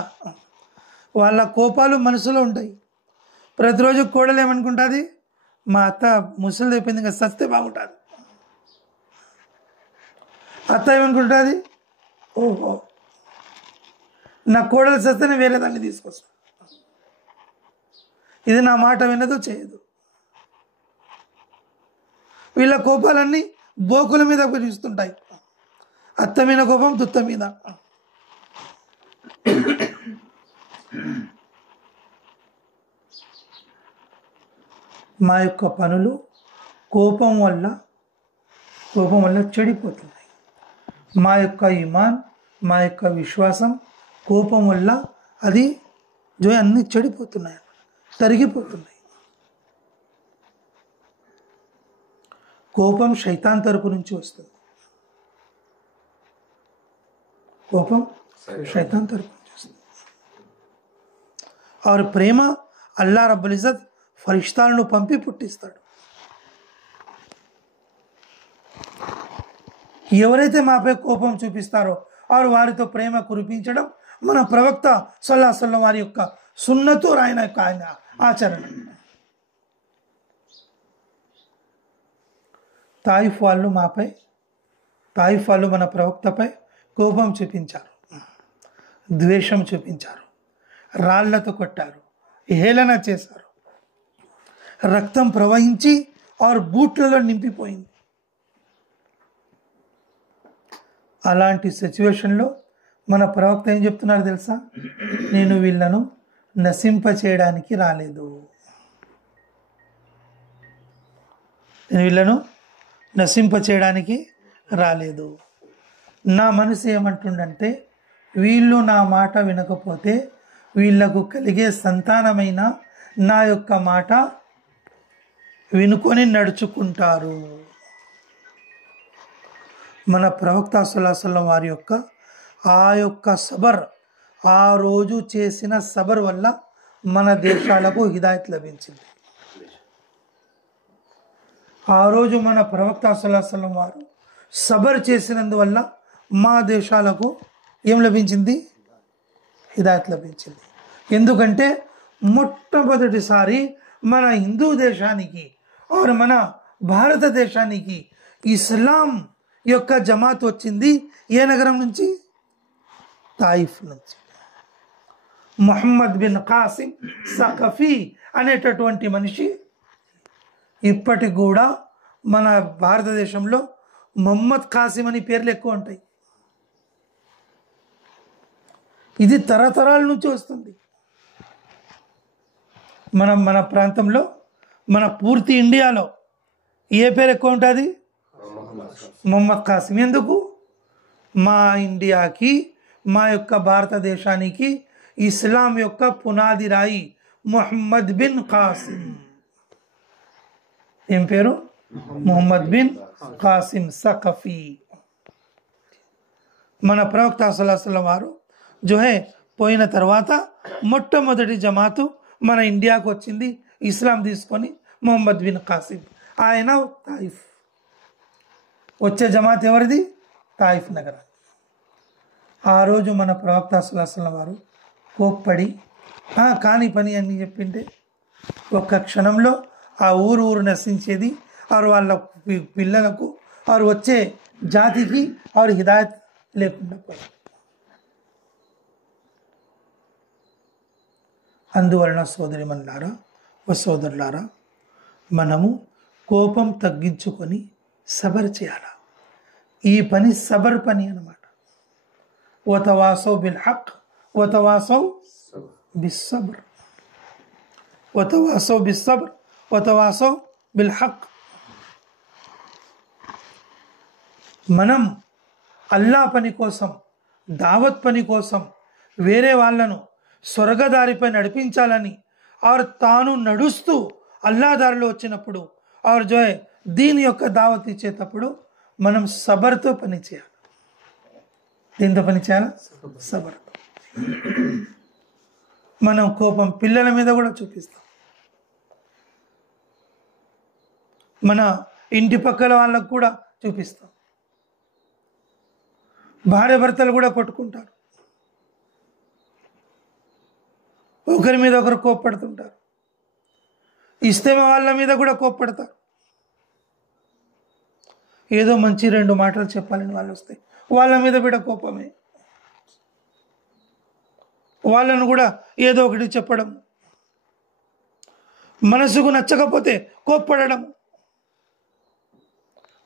వాళ్ళ కోపాలు మనసులో ఉంటాయి. ప్రతిరోజు కోడలు ఏమనుకుంటుంది? మా అత్త ముసలిది అయిపోయింది, ఇంకా సస్తే బాగుంటుంది. అత్త ఏమనుకుంటుంది, ఓహో నా కోడలు చస్తేనే వేరే దాన్ని తీసుకొస్తా, ఇది నా మాట వినదు చేయదు. వీళ్ళ కోపాలన్నీ బోకుల మీద కురిస్తుంటాయి. అత్త మీద కోపం తుత్త మీద. మా యొక్క పనులు కోపం వల్ల చెడిపోతున్నాయి. మా యొక్క ఈమాన్, మా యొక్క విశ్వాసం కోపం వల్ల అది అన్నీ చెడిపోతున్నాయి, తరిగిపోతున్నాయి. కోపం శైతాన్ తరపు నుంచి వస్తుంది. కోపం శైతాన్ తరపు నుంచి వస్తుంది. और ప్రేమ అల్లా రబ్బుల్ ఇజ్జత్ ఫరిష్తాలను పంపి పుట్టిస్తాడు. ఎవరైతే మాపై కోపం చూపిస్తారో వారితో ప్రేమ కురిపించడం మన ప్రవక్త సల్లల్లాహు అలైహి వసల్లం వారి యొక్క సున్నతు, ఆయన యొక్క ఆచరణ. తాయిఫ్ వాళ్ళు మన ప్రవక్తపై కోపం చూపించారు, ద్వేషం చూపించారు, రాళ్లతో కొట్టారు, హేళన చేశారు, రక్తం ప్రవహించి బూట్లలో నింపిపోయింది. అలాంటి సిచ్యువేషన్లో మన ప్రవక్త ఏం చెప్తున్నారు తెలుసా, నేను వీళ్ళను నశింప చేయడానికి రాలేదు, నేను వీళ్ళను నశింప చేయడానికి రాలేదు. నా మనసు ఏమంటుండంటే, వీళ్ళు నా మాట వినకపోతే వీళ్లకు కలిగే సంతానమైన నా యొక్క మాట వినుకొని నడుచుకుంటారు. మన ప్రవక్త సల్లల్లాహు అలైహి వసల్లం వారి యొక్క సబర్, ఆ రోజు చేసిన సబర్ వల్ల మన దేశాలకు హిదాయత్ లభించింది. ఆ రోజు మన ప్రవక్త సల్లల్లాహు అలైహి వసల్లం వారు సబర్ చేసినందువల్ల మా దేశాలకు ఏం లభించింది, హిదాయత్ లభించింది. ఎందుకంటే మొట్టమొదటిసారి మన హిందూ దేశానికి మన భారతదేశానికి ఇస్లాం యొక్క జమాత్ వచ్చింది ఏ నగరం నుంచి, తాయిఫ్ నుంచి. ముహమ్మద్ బిన్ కాసిం సఖఫీ అనేటటువంటి మనిషి, ఇప్పటికి కూడా మన భారతదేశంలో మొహమ్మద్ కాసిం అని పేర్లు ఎక్కువ ఉంటాయి. ఇది తరతరాల నుంచి వస్తుంది. మన ప్రాంతంలో, మన పూర్తి ఇండియాలో ఏ పేరు ఎక్కువ ఉంటుంది, మొహమ్మద్ కాసిం. ఎందుకు? మా ఇండియాకి, మా యొక్క భారతదేశానికి ఇస్లాం యొక్క పునాది రాయి ముహమ్మద్ బిన్ కాసిం. ఏం పేరు? Muhammad bin Qasim Thaqafi. మన ప్రవక్త సల్లల్లాహు అలైహి వసల్లం వారు పోయిన తర్వాత మొట్టమొదటి జమాతు మన ఇండియాకు వచ్చింది, ఇస్లాం తీసుకొని ముహమ్మద్ బిన్ కాసిం. ఆయన తాయిఫ్. వచ్చే జమాత్ ఎవరిది? తాయిఫ్ నగరం. ఆ రోజు మన ప్రవక్త సల్లల్లాహు అలైహి వసల్లం వారు కోప్పడి కాని పని అని చెప్పింటే ఒక్క క్షణంలో ఆ ఊరు నశించేది. వాళ్ళ పిల్లలకు వచ్చే జాతికి హిదాయత్ లేకుండా పోయింది. అందువలన సోదరిమణులారా, సోదరులారా, మనము కోపం తగ్గించుకొని సబర్ చేయాలి. ఈ పని సబర్ పని అన్నమాట. వతవాసౌ బిల్ హక్ వతవాసౌ బిస్సబ్ర్, వతవాసౌ బిస్సబ్ర్ వతవాసౌ బిల్ హక్. మనం అల్లా పని కోసం, దావత్ పని కోసం వేరే వాళ్ళను స్వర్గదారిపై నడిపించాలని తాను నడుస్తూ అల్లా దారిలో వచ్చినప్పుడు దీని యొక్క దావత్ ఇచ్చేటప్పుడు మనం సబర్తో పని చేయాలి. దీంతో పని చేయాలి, సబర్తో. మనం కోపం పిల్లల మీద కూడా చూపిస్తాం, మన ఇంటి పక్కల వాళ్ళకు కూడా చూపిస్తాం. భార్య భర్తలు కూడా కొట్టుకుంటారు, ఒకరి మీద ఒకరు కోప్పడుతుంటారు, ఇస్తేమ వాళ్ళ మీద కూడా కోప్పడతారు. ఏదో మంచి 2 మాటలు చెప్పాలని వాళ్ళు వస్తే వాళ్ళ మీద కూడా కోపమే, వాళ్ళను కూడా ఏదో ఒకటి చెప్పడం, మనసుకు నచ్చకపోతే కోప్పడడం,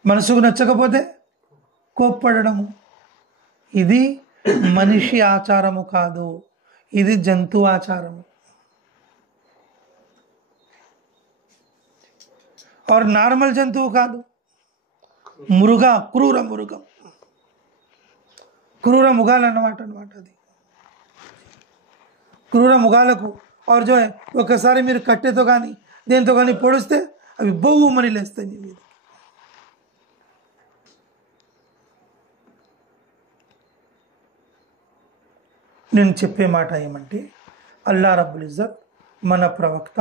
మనసుకు నచ్చకపోతే కోప్పడము. ఇది మనిషి ఆచారము కాదు, ఇది జంతు ఆచారము. और నార్మల్ జంతువు కాదు, క్రూర మృగం, క్రూర మృగాలు అన్నమాట. అది క్రూర మృగాలకు और जो है ఒకసారి మీరు కట్టెతో కానీ దేంతో కానీ పొడిస్తే అవి బొవ్వుమని లేస్తాయి మీ మీద. నేను చెప్పే మాట ఏమంటే, అల్లా రబ్బుల్ ఇజ్జత్ మన ప్రవక్త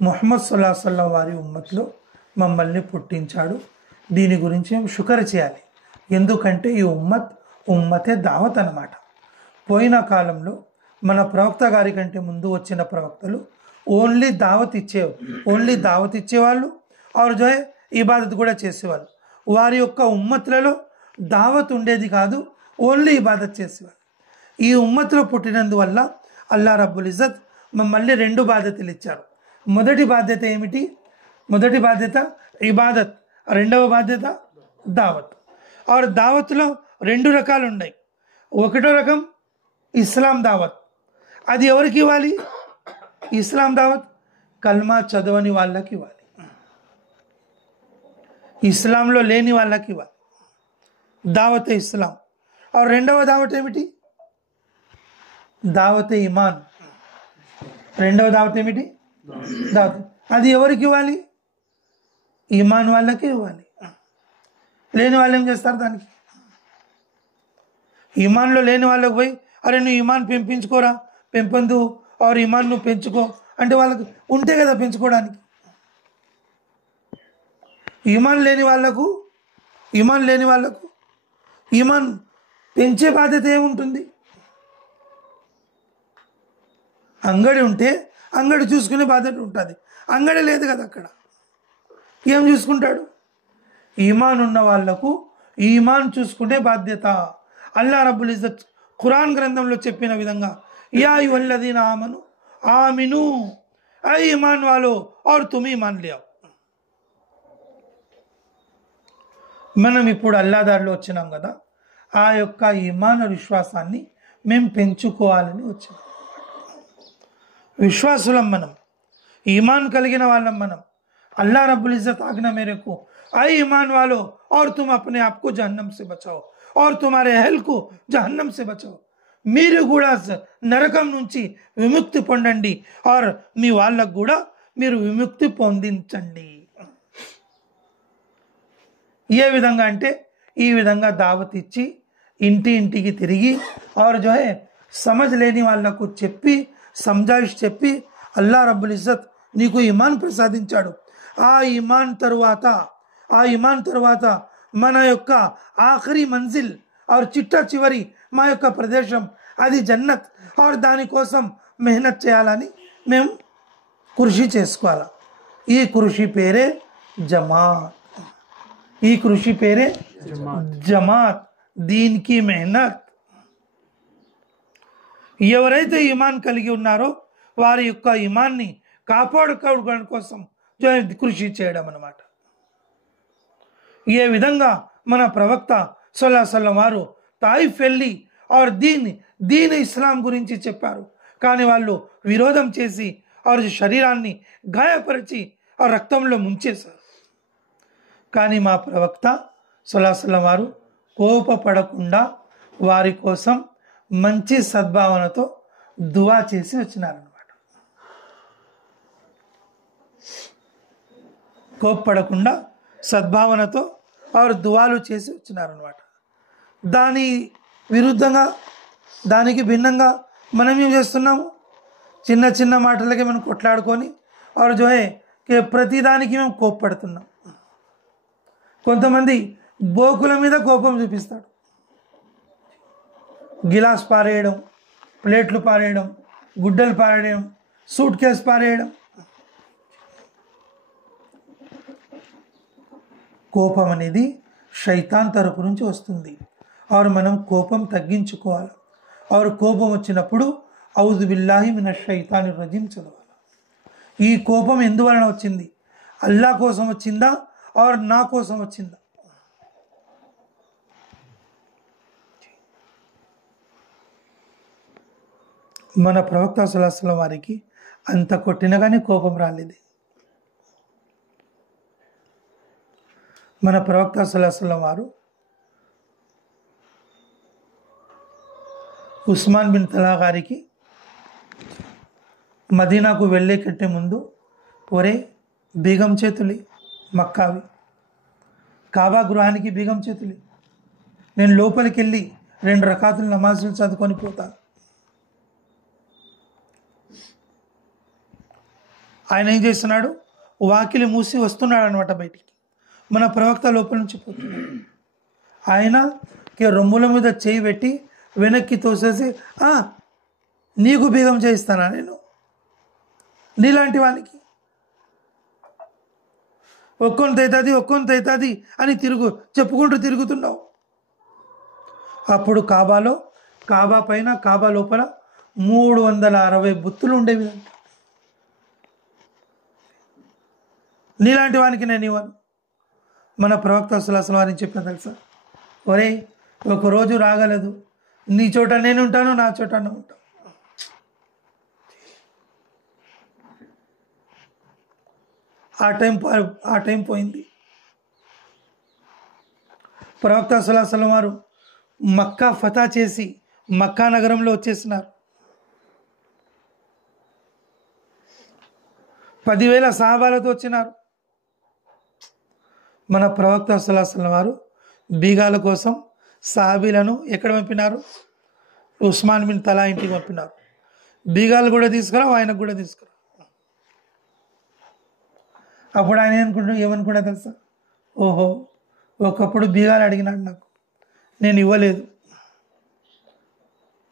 ముహమ్మద్ సల్లల్లాహు అలైహి వసల్లం వారి ఉమ్మత్లో మమ్మల్ని పుట్టించాడు. దీని గురించి మేము శుక్ర్ చేయాలి. ఎందుకంటే ఈ ఉమ్మతే దావత్ అన్నమాట. పోయిన కాలంలో మన ప్రవక్త గారి కంటే ముందు వచ్చిన ప్రవక్తలు ఓన్లీ దావత్ ఇచ్చేవాళ్ళు, और जो है ఇబాదత్ కూడా చేసేవాళ్ళు. వారి యొక్క ఉమ్మత్లలో దావత్ ఉండేది కాదు, ఓన్లీ ఇబాదత్ చేసేవాళ్ళు. ఈ ఉమ్మత్లో పుట్టినందువల్ల అల్లా రబ్బుల్ ఇజ్జత్ మమ్మల్ని 2 బాధ్యతలు ఇచ్చారు. మొదటి బాధ్యత ఏమిటి? మొదటి బాధ్యత ఇబాదత్, రెండవ బాధ్యత దావత్. और దావత్లో 2 రకాలు ఉన్నాయి. ఒకటో రకం ఇస్లాం దావత్. అది ఎవరికి ఇవ్వాలి? ఇస్లాం దావత్ కల్మా చదవని వాళ్ళకి ఇవ్వాలి, ఇస్లాంలో లేని వాళ్ళకి ఇవ్వాలి, దావత్ ఇస్లాం. और రెండవ దావత్ ఏమిటి? దావత్ ఇమాన్. రెండవ దావత్ ఏమిటి? దావత్. అది ఎవరికి ఇవ్వాలి? ఈమాన్ వాళ్ళకి ఇవ్వాలి. లేని వాళ్ళు ఏం చేస్తారు? దానికి ఈమాన్లో లేని వాళ్ళకి పోయి, అరే నువ్వు ఈమాన్ పెంపించుకోరా, పెంపొందు, और ఈమాన్ నువ్వు పెంచుకో అంటే వాళ్ళకి ఉంటే కదా పెంచుకోవడానికి. ఈమాన్ లేని వాళ్ళకు ఈమాన్ పెంచే బాధ్యత ఏముంటుంది? అంగడి ఉంటే అంగడి చూసుకునే బాధ్యత ఉంటుంది. అంగడి లేదు కదా, అక్కడ ఏం చూసుకుంటాడు? ఈమాన్ ఉన్న వాళ్లకు ఈమాన్ చూసుకునే బాధ్యత. అల్లా రబ్బుల్ ఇజ్జత్ ఖురాన్ గ్రంథంలో చెప్పిన విధంగా, యా అయ్యుహల్లదీన ఆమిను, ఐ ఈమాన్ వాలో और तुम ईमान ले आओ. మనం ఇప్పుడు అల్లా దారిలో వచ్చినాం కదా, ఆ యొక్క ఈమాన్ విశ్వాసాన్ని మేము పెంచుకోవాలని వచ్చినాం. విశ్వాసులం మనం, ఈమాన్ కలిగిన వాళ్ళం మనం. अल्लाह रब्बुल इज्जत आज्ञा मेरे को, आई ईमान वालों और तुम अपने आप को जहन्नम से बचाओ और तुम्हारे अहल को जहन्नम से बचाओ. మీరు కూడా నరకం నుంచి విముక్తి పొందండి, और మీ వాళ్ళకు కూడా మీరు విముక్తి పొందించండి. ఏ విధంగా అంటే, ఈ విధంగా దావత్ ఇచ్చి ఇంటికి తిరిగి, और जो है సమజ్ లేని వాళ్ళకు చెప్పి, సంజాయిష్ చెప్పి, అల్లా రబ్బుల్ ఇజ్జత్ నీకు ఈమాన్ ప్రసాదించాడు. ఆ ఈమాన్ తరువాత మన యొక్క ఆఖరి మంజిల్ और చిట్ట చివరి మా యొక్క ప్రదేశం అది జన్నత్. और దానికోసం మెహనత్ చేయాలని మేము కృషి చేసుకోవాలి. ఈ కృషి పేరే జమాత్. దీనికి మెహనత్. ఎవరైతే ఈమాన్ కలిగి ఉన్నారో వారి యొక్క ఈమాన్ని కాపాడుకోవడం కోసం కృషి చేయడం అన్నమాట. ఏ విధంగా మన ప్రవక్త సల్లల్లాహు అలైహి వసల్లం వారు తాయిఫ్ వెళ్ళి और దీన్ ఇస్లాం గురించి చెప్పారు, కానీ వాళ్ళు విరోధం చేసి और శరీరాన్ని గాయపరిచి ఆ రక్తంలో ముంచేశారు. కానీ మా ప్రవక్త సల్లల్లాహు అలైహి వసల్లం వారు కోపపడకుండా వారి కోసం మంచి సద్భావనతో దువా చేసి వచ్చినారన్నమాట. కోపపడకుండా సద్భావనతో और దువాలు చేసి వచ్చినారన్నమాట. దాని విరుద్ధంగా, దానికి భిన్నంగా మనం ఏం చేస్తున్నాము? చిన్న మాటలకి మనం కొట్లాడుకొని, और जो है ప్రతిదానికి మేము కోపపడుతున్నాం. కొంతమంది బోకుల మీద కోపం చూపిస్తాడు. గిలాస్ పారేయడం, ప్లేట్లు పారేయడం, గుడ్డలు పారేయడం, సూట్ కేసు పారేయడం. కోపం అనేది శైతాన్ తరపు నుంచి వస్తుంది. మనం కోపం తగ్గించుకోవాలి. కోపం వచ్చినప్పుడు ఔజు బిల్లాహి మినష్ షైతానిర్ రజీమ్ చదవాలి. ఈ కోపం ఎందువలన వచ్చింది? అల్లా కోసం వచ్చిందా నా కోసం వచ్చిందా? మన ప్రవక్త సల్లల్లాహు అలైహి వసల్లం వారికి అంత కొట్టినా కానీ కోపం రాలేదు. మన ప్రవక్త సల్లల్లాహు అలైహి వసల్లం వారు ఉస్మాన్ బిన్ తలా గారికి మదీనాకు వెళ్ళే కంటే ముందు, ఒరే బీగం చేతులి మక్కావి, కాబా గృహానికి బీగం చేతులి, నేను లోపలికి వెళ్ళి 2 రకాతులు నమాజులు చదువుకొని పోతా. ఆయన ఏం చేస్తున్నాడు? వాకిలి మూసి వస్తున్నాడు అనమాట బయటికి. మన ప్రవక్త లోపల నుంచి పోతున్నాడు. ఆయనకి రొమ్ముల మీద చేయి పెట్టి వెనక్కి తోసేసి, నీకు బీగం చేయిస్తానా నేను? నీలాంటి వానికి ఒక్కొంత అవుతుంది అని చెప్పుకుంటూ తిరుగుతున్నావు. అప్పుడు కాబా పైన కాబా లోపల 360 బుత్తులు ఉండేవి. నీలాంటి వానికి నేను ఇవ్వను. మన ప్రవక్త సల్లల్లాహు అలైహి వసల్లం వారిని చెప్పిన తెలుసా? ఒరే ఒకరోజు రాగలదు, నీ చోట నేను ఉంటాను, నా చోట నువ్వు ఉంటావు. ఆ టైం పోయింది. ప్రవక్త సల్లల్లాహు అలైహి వసల్లం వారు మక్కా ఫతా చేసి మక్కా నగరంలో వచ్చేసినారు. 10,000 సహాబాలతో వచ్చినారు. మన ప్రవక్త సల్లల్లాహు అలైహి వసల్లం వారు బీగాల కోసం సహాబీలను ఎక్కడ పంపినారు? ఉస్మాన్ బిన్ తలా ఇంటికి పంపినారు. బీగాలు కూడా తీసుకురా, ఆయనకు కూడా తీసుకురా. అప్పుడు ఆయన ఏమనుకున్నా తెలుసా? ఓహో, ఒకప్పుడు బీగాలు అడిగినాడు నాకు, నేను ఇవ్వలేదు.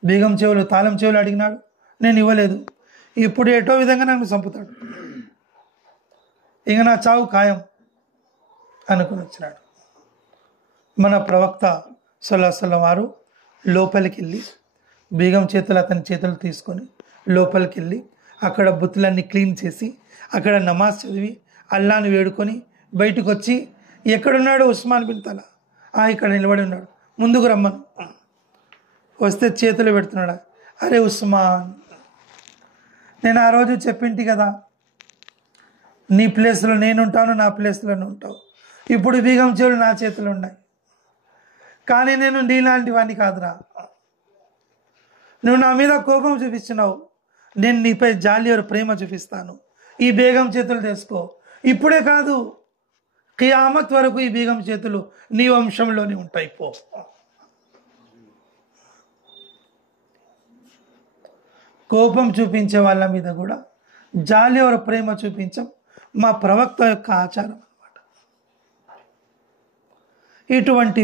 బీగం చెవులు తాళం చెవులు అడిగినాడు, నేను ఇవ్వలేదు. ఇప్పుడు ఎటో విధంగా నన్ను చంపుతాడు, ఇక నా చావు ఖాయం అనుకుని వచ్చినాడు. మన ప్రవక్త సల్లల్లాహు అలైహి వసల్లం వారు లోపలికి వెళ్ళి బీగం చేతులు అతని చేతులు తీసుకొని లోపలికి వెళ్ళి అక్కడ బుత్తులన్నీ క్లీన్ చేసి అక్కడ నమాజ్ చదివి అల్లాని వేడుకొని బయటకు వచ్చి, ఎక్కడున్నాడు ఉస్మాన్ బిన్ తలా? ఇక్కడ నిలబడి ఉన్నాడు, ముందుకు రమ్మను. వస్తే చేతులు పెడుతున్నాడు. అరే ఉస్మాన్, నేను ఆ రోజు చెప్పింటి కదా, నీ ప్లేస్లో నేను ఉంటాను, నా ప్లేస్లో నువ్వు ఉంటావు. ఇప్పుడు బీగం చెవులు నా చేతులు ఉన్నాయి, కానీ నేను నీలాంటి వాడిని కాదురా. నువ్వు నా మీద కోపం చూపించినావు, నేను నీపై జాలి ప్రేమ చూపిస్తాను. ఈ బేగం చేతులు తీసుకో. ఇప్పుడే కాదు, కియామత్ వరకు ఈ బీగం చేతులు నీ వంశంలోనే ఉంటాయి. పో. కోపం చూపించే వాళ్ళ మీద కూడా జాలి ప్రేమ చూపించం మా ప్రవక్త యొక్క ఆచారం అన్నమాట. ఇటువంటి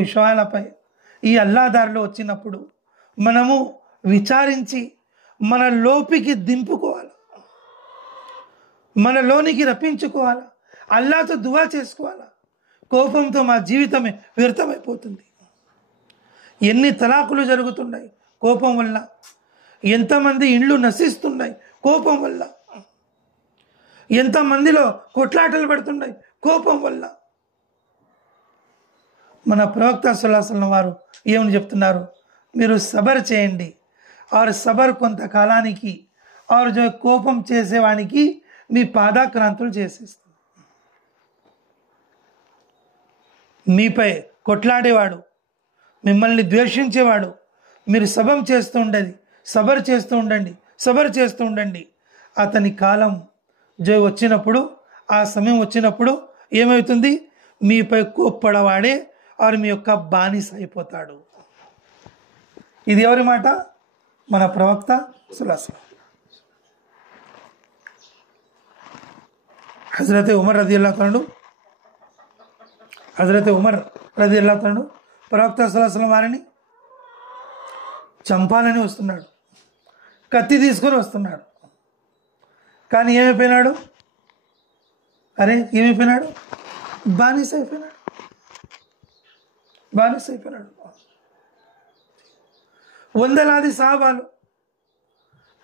విషయాలపై ఈ అల్లాదారిలో వచ్చినప్పుడు మనము విచారించి మన లోపికి దింపుకోవాలి, మనలోనికి రప్పించుకోవాలి, అల్లాతో దువా చేసుకోవాలి. కోపంతో మా జీవితమే వ్యర్థమైపోతుంది. ఎన్ని తలాకులు జరుగుతున్నాయి కోపం వల్ల, ఎంతమంది ఇండ్లు నశిస్తున్నాయి కోపం వల్ల, ఎంతమందిలో కొట్లాటలు పడుతున్నాయి కోపం వల్ల. మన ప్రవక్త సల్లల్లాహు అలైహి వసల్లం వారు ఏమని చెప్తున్నారు? మీరు సబర్ చేయండి. సబర్ కొంతకాలానికి కోపం చేసేవానికి మీ పాదాక్రాంతులు చేసేస్తుంది. మీపై కొట్లాడేవాడు, మిమ్మల్ని ద్వేషించేవాడు, మీరు సబర్ చేస్తూ ఉండండి. అతని కాలం వచ్చినప్పుడు, ఆ సమయం వచ్చినప్పుడు ఏమవుతుంది? మీపై కోప్పడవాడే మీ యొక్క బానిస అయిపోతాడు. ఇది ఎవరి మాట? మన ప్రవక్త సల్లల్లాహు అలైహి వసల్లం. హజరత్ ఉమర్ రదియల్లాహు తాను ప్రవక్త సల్లల్లాహు అలైహి వసల్లం వారిని చంపాలని వస్తున్నాడు, కత్తి తీసుకొని వస్తున్నాడు. కానీ ఏమైపోయినాడు? బానిస అయిపోయినాడు. వందలాది సహాబాలు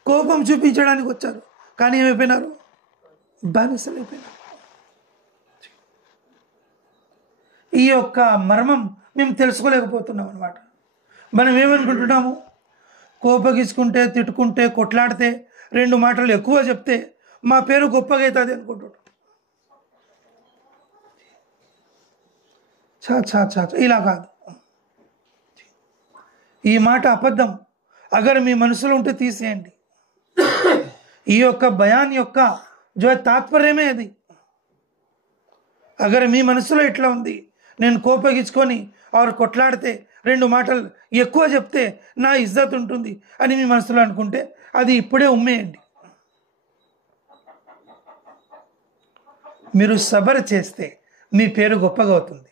కోపం చూపించడానికి వచ్చారు, కానీ ఏమైపోయినారు? బానిసలు అయిపోయినారు. ఈ యొక్క మర్మం మేము తెలుసుకోలేకపోతున్నాం అన్నమాట. మనం ఏమనుకుంటున్నాము? కోపగించుకుంటే, తిట్టుకుంటే, కొట్లాడితే, 2 మాటలు ఎక్కువ చెప్తే మా పేరు గొప్పగా అవుతుంది అనుకుంటున్నాం. ఇలా కాదు. ఈ మాట అబద్ధం. అగర్ మీ మనసులో ఉంటే తీసేయండి. ఈ యొక్క బయాన్ యొక్క తాత్పర్యమే అది. అగర్ మీ మనసులో ఎట్లా ఉంది, నేను కోపగించుకొని ఆరు కొట్లాడితే 2 మాటలు ఎక్కువ చెప్తే నా ఇజ్జత్ ఉంటుంది అని మీ మనసులో అనుకుంటే అది ఇప్పుడే ఉమ్మేయండి. మీరు సబర్ చేస్తే మీ పేరు గొప్పగా అవుతుంది.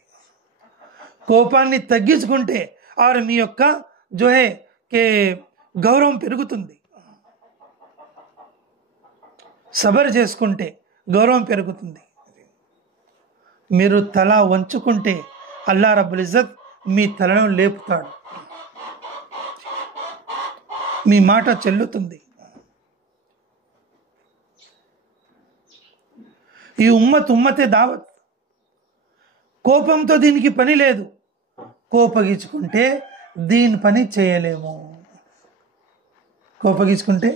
కోపాన్ని తగ్గించుకుంటే ఆరు మీ యొక్క గౌరవం పెరుగుతుంది. సబర్ చేసుకుంటే గౌరవం పెరుగుతుంది. మీరు తల వంచుకుంటే అల్లా రబ్బుల్ ఇజ్జత్ మీ తలను లేపుతాడు, మీ మాట చెల్లుతుంది. ఈ ఉమ్మతే దావత్. కోపంతో దీనికి పని లేదు. కోపగించుకుంటే దీని పని చేయలేము. కోపగించుకుంటే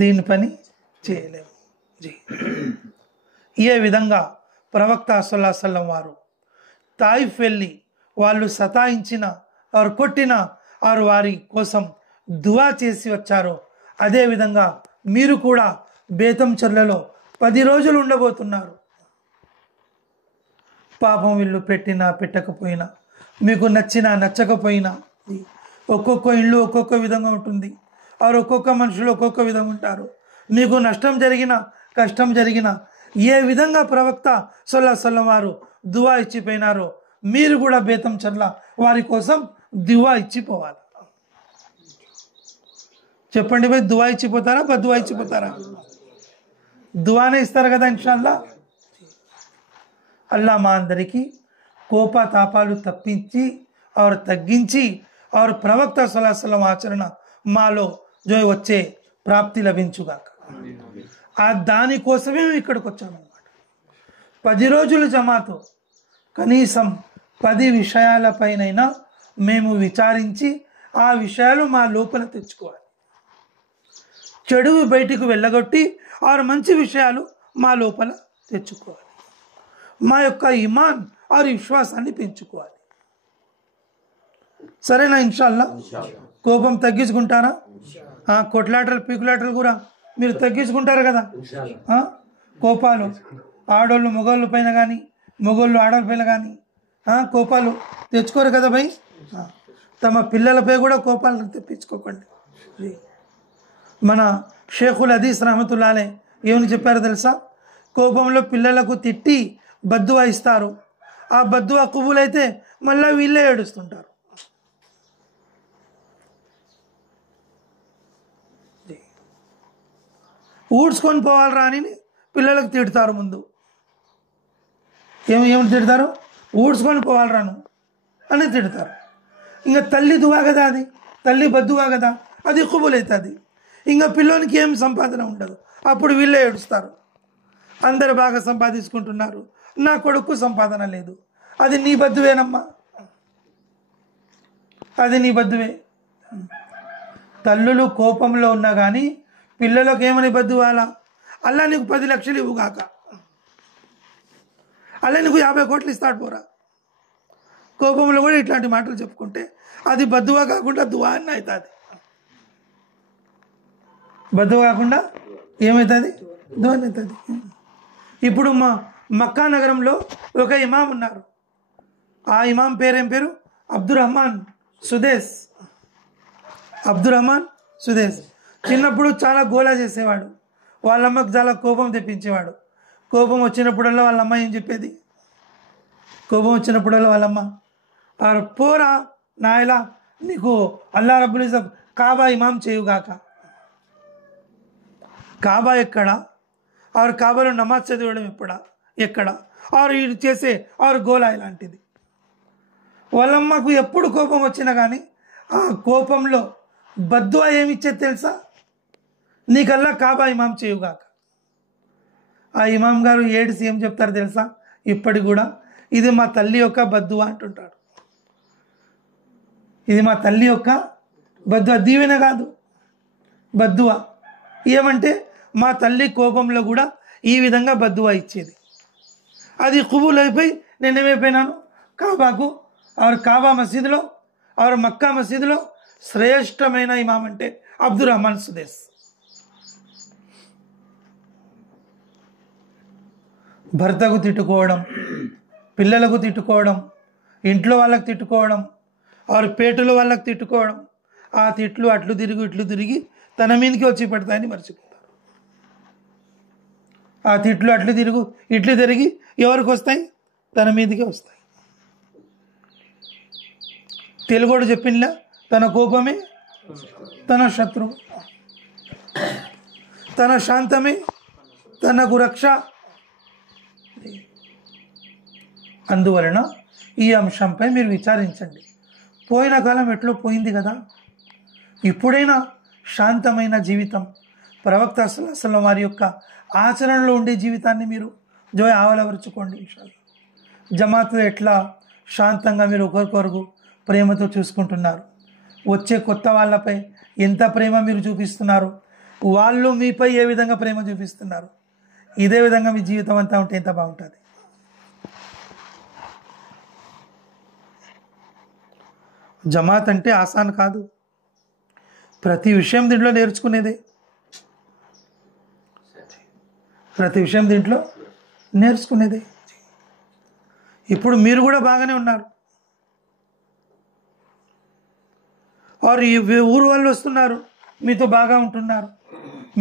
దీని పని చేయలేము. ఏ విధంగా ప్రవక్త సల్లల్లాహు అలైహి వసల్లం వారు తాయిఫ్ వెళ్ళి వాళ్ళు సతాయించిన వారు కొట్టిన వారు వారి కోసం దువా చేసి వచ్చారో అదేవిధంగా మీరు కూడా బేతంచెర్లలో 10 రోజులు ఉండబోతున్నారు. పాపం వీళ్ళు పెట్టినా పెట్టకపోయినా, మీకు నచ్చినా నచ్చకపోయినా, ఒక్కొక్క ఇల్లు ఒక్కొక్క విధంగా ఉంటుంది. వారు ఒక్కొక్క మనుషులు ఒక్కొక్క విధంగా ఉంటారు. మీకు నష్టం జరిగినా కష్టం జరిగినా ఏ విధంగా ప్రవక్త సల్లల్లాహు అలైహి వసల్లం వారు దువా ఇచ్చిపోయినారో మీరు కూడా బేతంచెర్ల వారి కోసం దువా ఇచ్చిపోవాలి. చెప్పండి భయ్, దువా ఇచ్చిపోతారా బద్దువా ఇచ్చిపోతారా? దువానే ఇస్తారు కదా ఇన్షాల్లా. అల్లా మా అందరికీ కోపతాపాలు తప్పించి और తగ్గించి और ప్రవక్త సల్లల్లాహు అలైహి వసల్లం ఆచరణ మాలో వచ్చే ప్రాప్తి లభించుగాక. ఆ దానికోసమే మేము ఇక్కడికి వచ్చామన్నమాట. 10 రోజులు జమాతో కనీసం 10 విషయాలపైనైనా మేము విచారించి ఆ విషయాలు మా లోపల తెచ్చుకోవాలి. చెడు బయటికి వెళ్ళగొట్టి ఆరు మంచి విషయాలు మా లోపల తెచ్చుకోవాలి. మా యొక్క ఇమాన్ ఆరు విశ్వాసాన్ని పెంచుకోవాలి. సరేనా? ఇన్షాల్లా. కోపం తగ్గించుకుంటారా? కొట్లాటలు పీకులాటలు కూడా మీరు తగ్గించుకుంటారు కదా. కోపాలు ఆడోళ్ళు మొగోళ్ళ పైన కానీ మొగోళ్ళు ఆడోళ్ళ పైన కానీ కోపాలు తెచ్చుకోరు కదా భయ్. తమ పిల్లలపై కూడా కోపాలు తెప్పించుకోకండి. మన షేఖుల్ హదీస్ రహమతుల్లాహి అలైహి ఏమని చెప్పారో తెలుసా? కోపంలో పిల్లలకు తిట్టి బద్దువా ఇస్తారు. ఆ బద్దువా కుబులైతే మళ్ళీ వీళ్ళే ఏడుస్తుంటారు. ఊడ్చుకొని పోవాలరా అని పిల్లలకు తిడతారు. ముందు ఏమి తిడతారు? ఊడ్చుకొని పోవాలరాను అని తిడతారు. ఇంకా తల్లి దువా కదా, అది తల్లి బద్దువా కదా, అది కుబుల్ అవుతుంది. ఇంకా పిల్లోనికి ఏం సంపాదన ఉండదు. అప్పుడు వీళ్ళే ఏడుస్తారు. అందరు బాగా సంపాదించుకుంటున్నారు, నా కొడుకు సంపాదన లేదు. అది నీ బద్దువేనమ్మా, అది నీ బద్దువే. తల్లులు కోపంలో ఉన్నా కానీ పిల్లలకు ఏమని బద్దువాలా? అల్లా నీకు 10 లక్షలు ఇవ్వుగాక, అల్లా నీకు 50 కోట్లు ఇస్తాడు పోరా. కోపంలో కూడా ఇట్లాంటి మాటలు చెప్పుకుంటే అది బద్దువా కాకుండా దువా అని అవుతుంది. బద్దువా కాకుండా ఏమవుతుంది? దువా అని అవుతుంది. ఇప్పుడు మక్కా నగరంలో ఒక ఇమాం ఉన్నారు. ఆ ఇమాం పేరేం పేరు? అబ్దుర్రహమాన్ సుదేస్. చిన్నప్పుడు చాలా గోలా చేసేవాడు. వాళ్ళమ్మకు చాలా కోపం తెప్పించేవాడు. కోపం వచ్చినప్పుడల్లా వాళ్ళమ్మ ఏం చెప్పేది? కోపం వచ్చినప్పుడల్లా వాళ్ళమ్మ, పోరా నాయలా, నీకు అల్లా రబ్బుల్ ఇజ్జత్ కాబా ఇమాం చేయుగాక. కాబా ఎక్కడ? ఆరు కాబలో నమాజ్ చదివడం ఎక్కడ? ఆరు వీడు చేసే ఆరు గోలా ఇలాంటిది. వాళ్ళమ్మకు ఎప్పుడు కోపం వచ్చినా కానీ ఆ కోపంలో బద్దువా ఏమిచ్చేది తెలుసా? నీకల్లా కాబా ఇమాం చేయుగాక. ఆ ఇమాం గారు ఏడిసి ఏం చెప్తారు తెలుసా? ఇప్పటికి కూడా ఇది మా తల్లి యొక్క బద్దువా అంటుంటాడు. ఇది మా తల్లి యొక్క బద్దువా, దీవెన కాదు, బద్దువా. ఏమంటే మా తల్లి కోపంలో కూడా ఈ విధంగా బద్దువా ఇచ్చేది. అది కుబూల్ అయిపోయి నేనేమైపోయినాను, కాబాకు और కాబా మసీదులో और మక్కా మసీదులో శ్రేష్టమైన ఇమాం అంటే అబ్దుర్ రహమాన్ సుదేస్. భర్తకు తిట్టుకోవడం, పిల్లలకు తిట్టుకోవడం, ఇంట్లో వాళ్ళకి తిట్టుకోవడం, ఆరు పేటలో వాళ్ళకి తిట్టుకోవడం, ఆ తిట్లు అట్లు తిరిగి ఇట్లు తిరిగి తన మీదకి వచ్చి పెడతాయని మర్చిపోతారు. ఆ తిట్లు అట్లు తిరుగు ఇట్లు తిరిగి ఎవరికి వస్తాయి? తన మీదకి వస్తాయి. తెలుగోడు చెప్పిందా, తన కోపమే తన శత్రువు, తన శాంతమే తనకు రక్ష. అందువలన ఈ అంశంపై మీరు విచారించండి. పోయిన కాలం ఎట్లో పోయింది కదా, ఇప్పుడైనా శాంతమైన జీవితం, ప్రవక్త అసలు వారి యొక్క ఆచరణలో ఉండే జీవితాన్ని మీరు ఆవలవరుచుకోండి. ఇన్షాల్లా జమాత్లో ఎట్లా శాంతంగా మీరు ఒకరికొరకు ప్రేమతో చూసుకుంటున్నారు, వచ్చే కొత్త వాళ్ళపై ఎంత ప్రేమ మీరు చూపిస్తున్నారు, వాళ్ళు మీపై ఏ విధంగా ప్రేమ చూపిస్తున్నారు, ఇదే విధంగా మీ జీవితం అంతా ఉంటే ఎంత బాగుంటుంది. జమాత్ అంటే ఆసాన్ కాదు, ప్రతి విషయం దీంట్లో నేర్చుకునేదే, ప్రతి విషయం దీంట్లో నేర్చుకునేదే. ఇప్పుడు మీరు కూడా బాగానే ఉన్నారు, ఆరు ఈ ఊరు వాళ్ళు వస్తున్నారు, మీతో బాగా ఉంటున్నారు,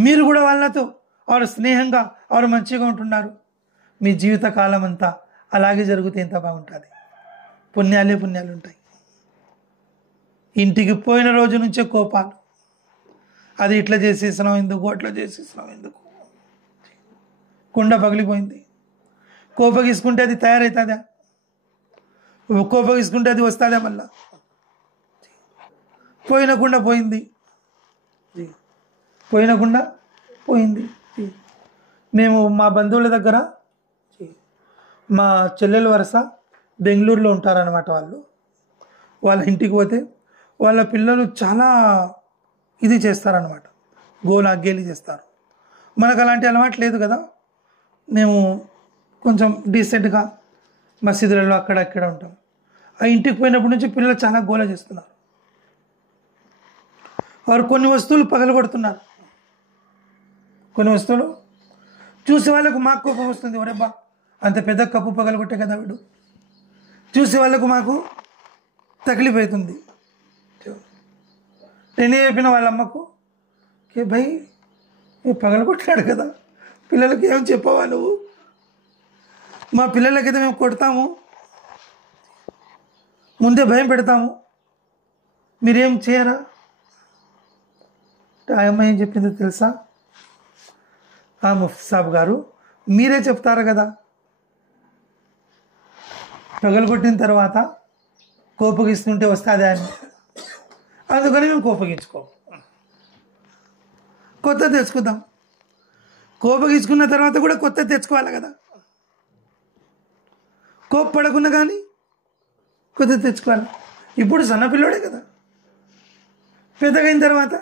మీరు కూడా వాళ్ళతో ఆరు స్నేహంగా ఆరు మంచిగా ఉంటున్నారు. మీ జీవిత కాలం అంతా అలాగే జరిగితే ఎంత బాగుంటుంది. పుణ్యాలే పుణ్యాలు ఉంటాయి. ఇంటికి పోయిన రోజు నుంచే కోపాలు, అది ఇట్లా చేసేసినావు ఎందుకు, అట్లా చేసేసినావు ఎందుకు, కుండ పగిలిపోయింది, కోపగించుకుంటే అది తయారవుతుందా, కోపగించుకుంటే అది వస్తుందా, మళ్ళా పోయిన కుండ పోయింది, పోయిన కుండ పోయింది. మేము మా బంధువుల దగ్గర, మా చెల్లెల వరుస బెంగళూరులో ఉంటారనమాట, వాళ్ళ ఇంటికి పోతే వాళ్ళ పిల్లలు చాలా ఇది చేస్తారనమాట, గోలాగ్గేలి చేస్తారు. మనకు అలాంటి అలవాటు లేదు కదా, మేము కొంచెం డీసెంట్గా మసీదులలో అక్కడ ఉంటాం. ఆ ఇంటికి పోయినప్పటి నుంచి పిల్లలు చాలా గోల చేస్తున్నారు, వారు కొన్ని వస్తువులు పగలగొడుతున్నారు. కొన్ని వస్తువులు చూసే వాళ్ళకు మాకు కోపం వస్తుంది, ఒరేబ్బా అంత పెద్ద కప్పు పగలగొట్టే కదా వీడు, చూసే వాళ్ళకు మాకు తక్లీఫ్ అవుతుంది. నేనే చెప్పిన వాళ్ళ అమ్మకు, కే భయ్ పగలగొట్టాడు కదా, పిల్లలకి ఏం చెప్పవా నువ్వు, మా పిల్లలకైతే మేము కొడతాము, ముందే భయం పెడతాము, మీరేం చేయరా. ఆ అమ్మ ఏం చెప్పిందో తెలుసా? ఆ ముఫ్తీ సాబ్ గారు మీరే చెప్తారు కదా, పగలగొట్టిన తర్వాత కోపగిస్తుంటే వస్తుందా అని, అందుకని మేము కోపగించుకో, కొత్త తెచ్చుకుందాం. కోపగించుకున్న తర్వాత కూడా కొత్త తెచ్చుకోవాలి కదా, కోప్పడకున్నా కానీ కొత్త తెచ్చుకోవాలి. ఇప్పుడు సన్నపిల్లోడే కదా, పెద్దగైన తర్వాత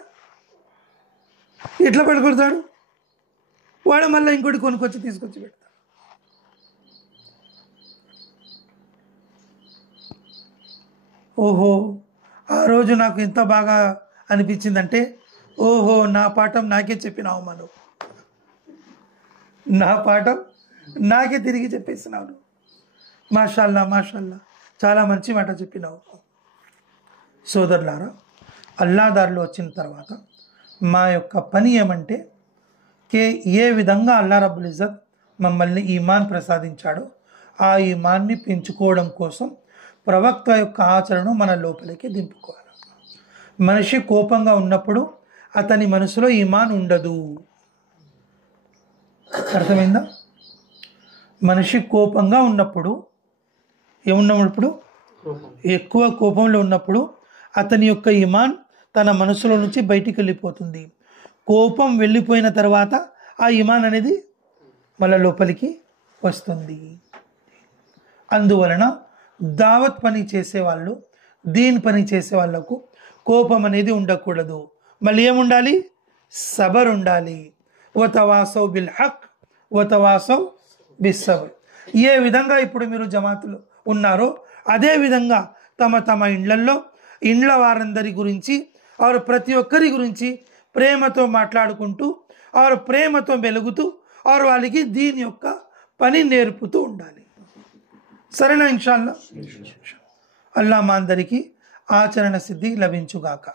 ఎట్లా పడుకుంటాడు వాడు, మళ్ళీ ఇంకోటి కొనుక్కొచ్చి తీసుకొచ్చి పెడతాడు. ఓహో ఆ రోజు నాకు ఎంత బాగా అనిపించిందంటే, ఓహో నా పాఠం నాకే చెప్పినావు మనం, నా పాఠం నాకే తిరిగి చెప్పేసినావు, మాషాల్లా మాషాల్లా చాలా మంచి మాట చెప్పినావు. సోదరులారా, అల్లా దారిలో వచ్చిన తర్వాత మా యొక్క పని ఏమంటే, ఏ విధంగా అల్లా రబ్బుల్ ఇజ్జత్ మమ్మల్ని ఈమాన్ ప్రసాదించాడో ఆ ఈమాన్ని పెంచుకోవడం కోసం ప్రవక్త యొక్క ఆచరణను మన లోపలికి దింపుకోవాలి. మనిషి కోపంగా ఉన్నప్పుడు అతని మనసులో ఈమాన్ ఉండదు, అర్థమైందా? మనిషి కోపంగా ఉన్నప్పుడు ఏమున్నప్పుడు ఎక్కువ కోపంలో ఉన్నప్పుడు అతని యొక్క ఈమాన్ తన మనసులో నుంచి బయటికి వెళ్ళిపోతుంది. కోపం వెళ్ళిపోయిన తర్వాత ఆ ఈమాన్ అనేది మళ్ళీ లోపలికి వస్తుంది. అందువలన దావత్ పని చేసేవాళ్ళు, దీన్ పని చేసే వాళ్ళకు కోపం అనేది ఉండకూడదు. మళ్ళీ ఏముండాలి? సబర్ ఉండాలి. వతవాసౌ బిల్ హక్ వతవాసౌ బిస్సబర్. ఏ విధంగా ఇప్పుడు మీరు జమాతులు ఉన్నారో అదే విధంగా తమ తమ ఇండ్ల వారందరి గురించి వారు ప్రతి ఒక్కరి గురించి ప్రేమతో మాట్లాడుకుంటూ వారు ప్రేమతో మెలుగుతూ వారు వాళ్ళకి దీని యొక్క పని నేర్పుతూ ఉండాలి. సరేనా? ఇన్షాల్లా. అల్లా మా అందరికీ ఆచరణ సిద్ధి లభించుగాక.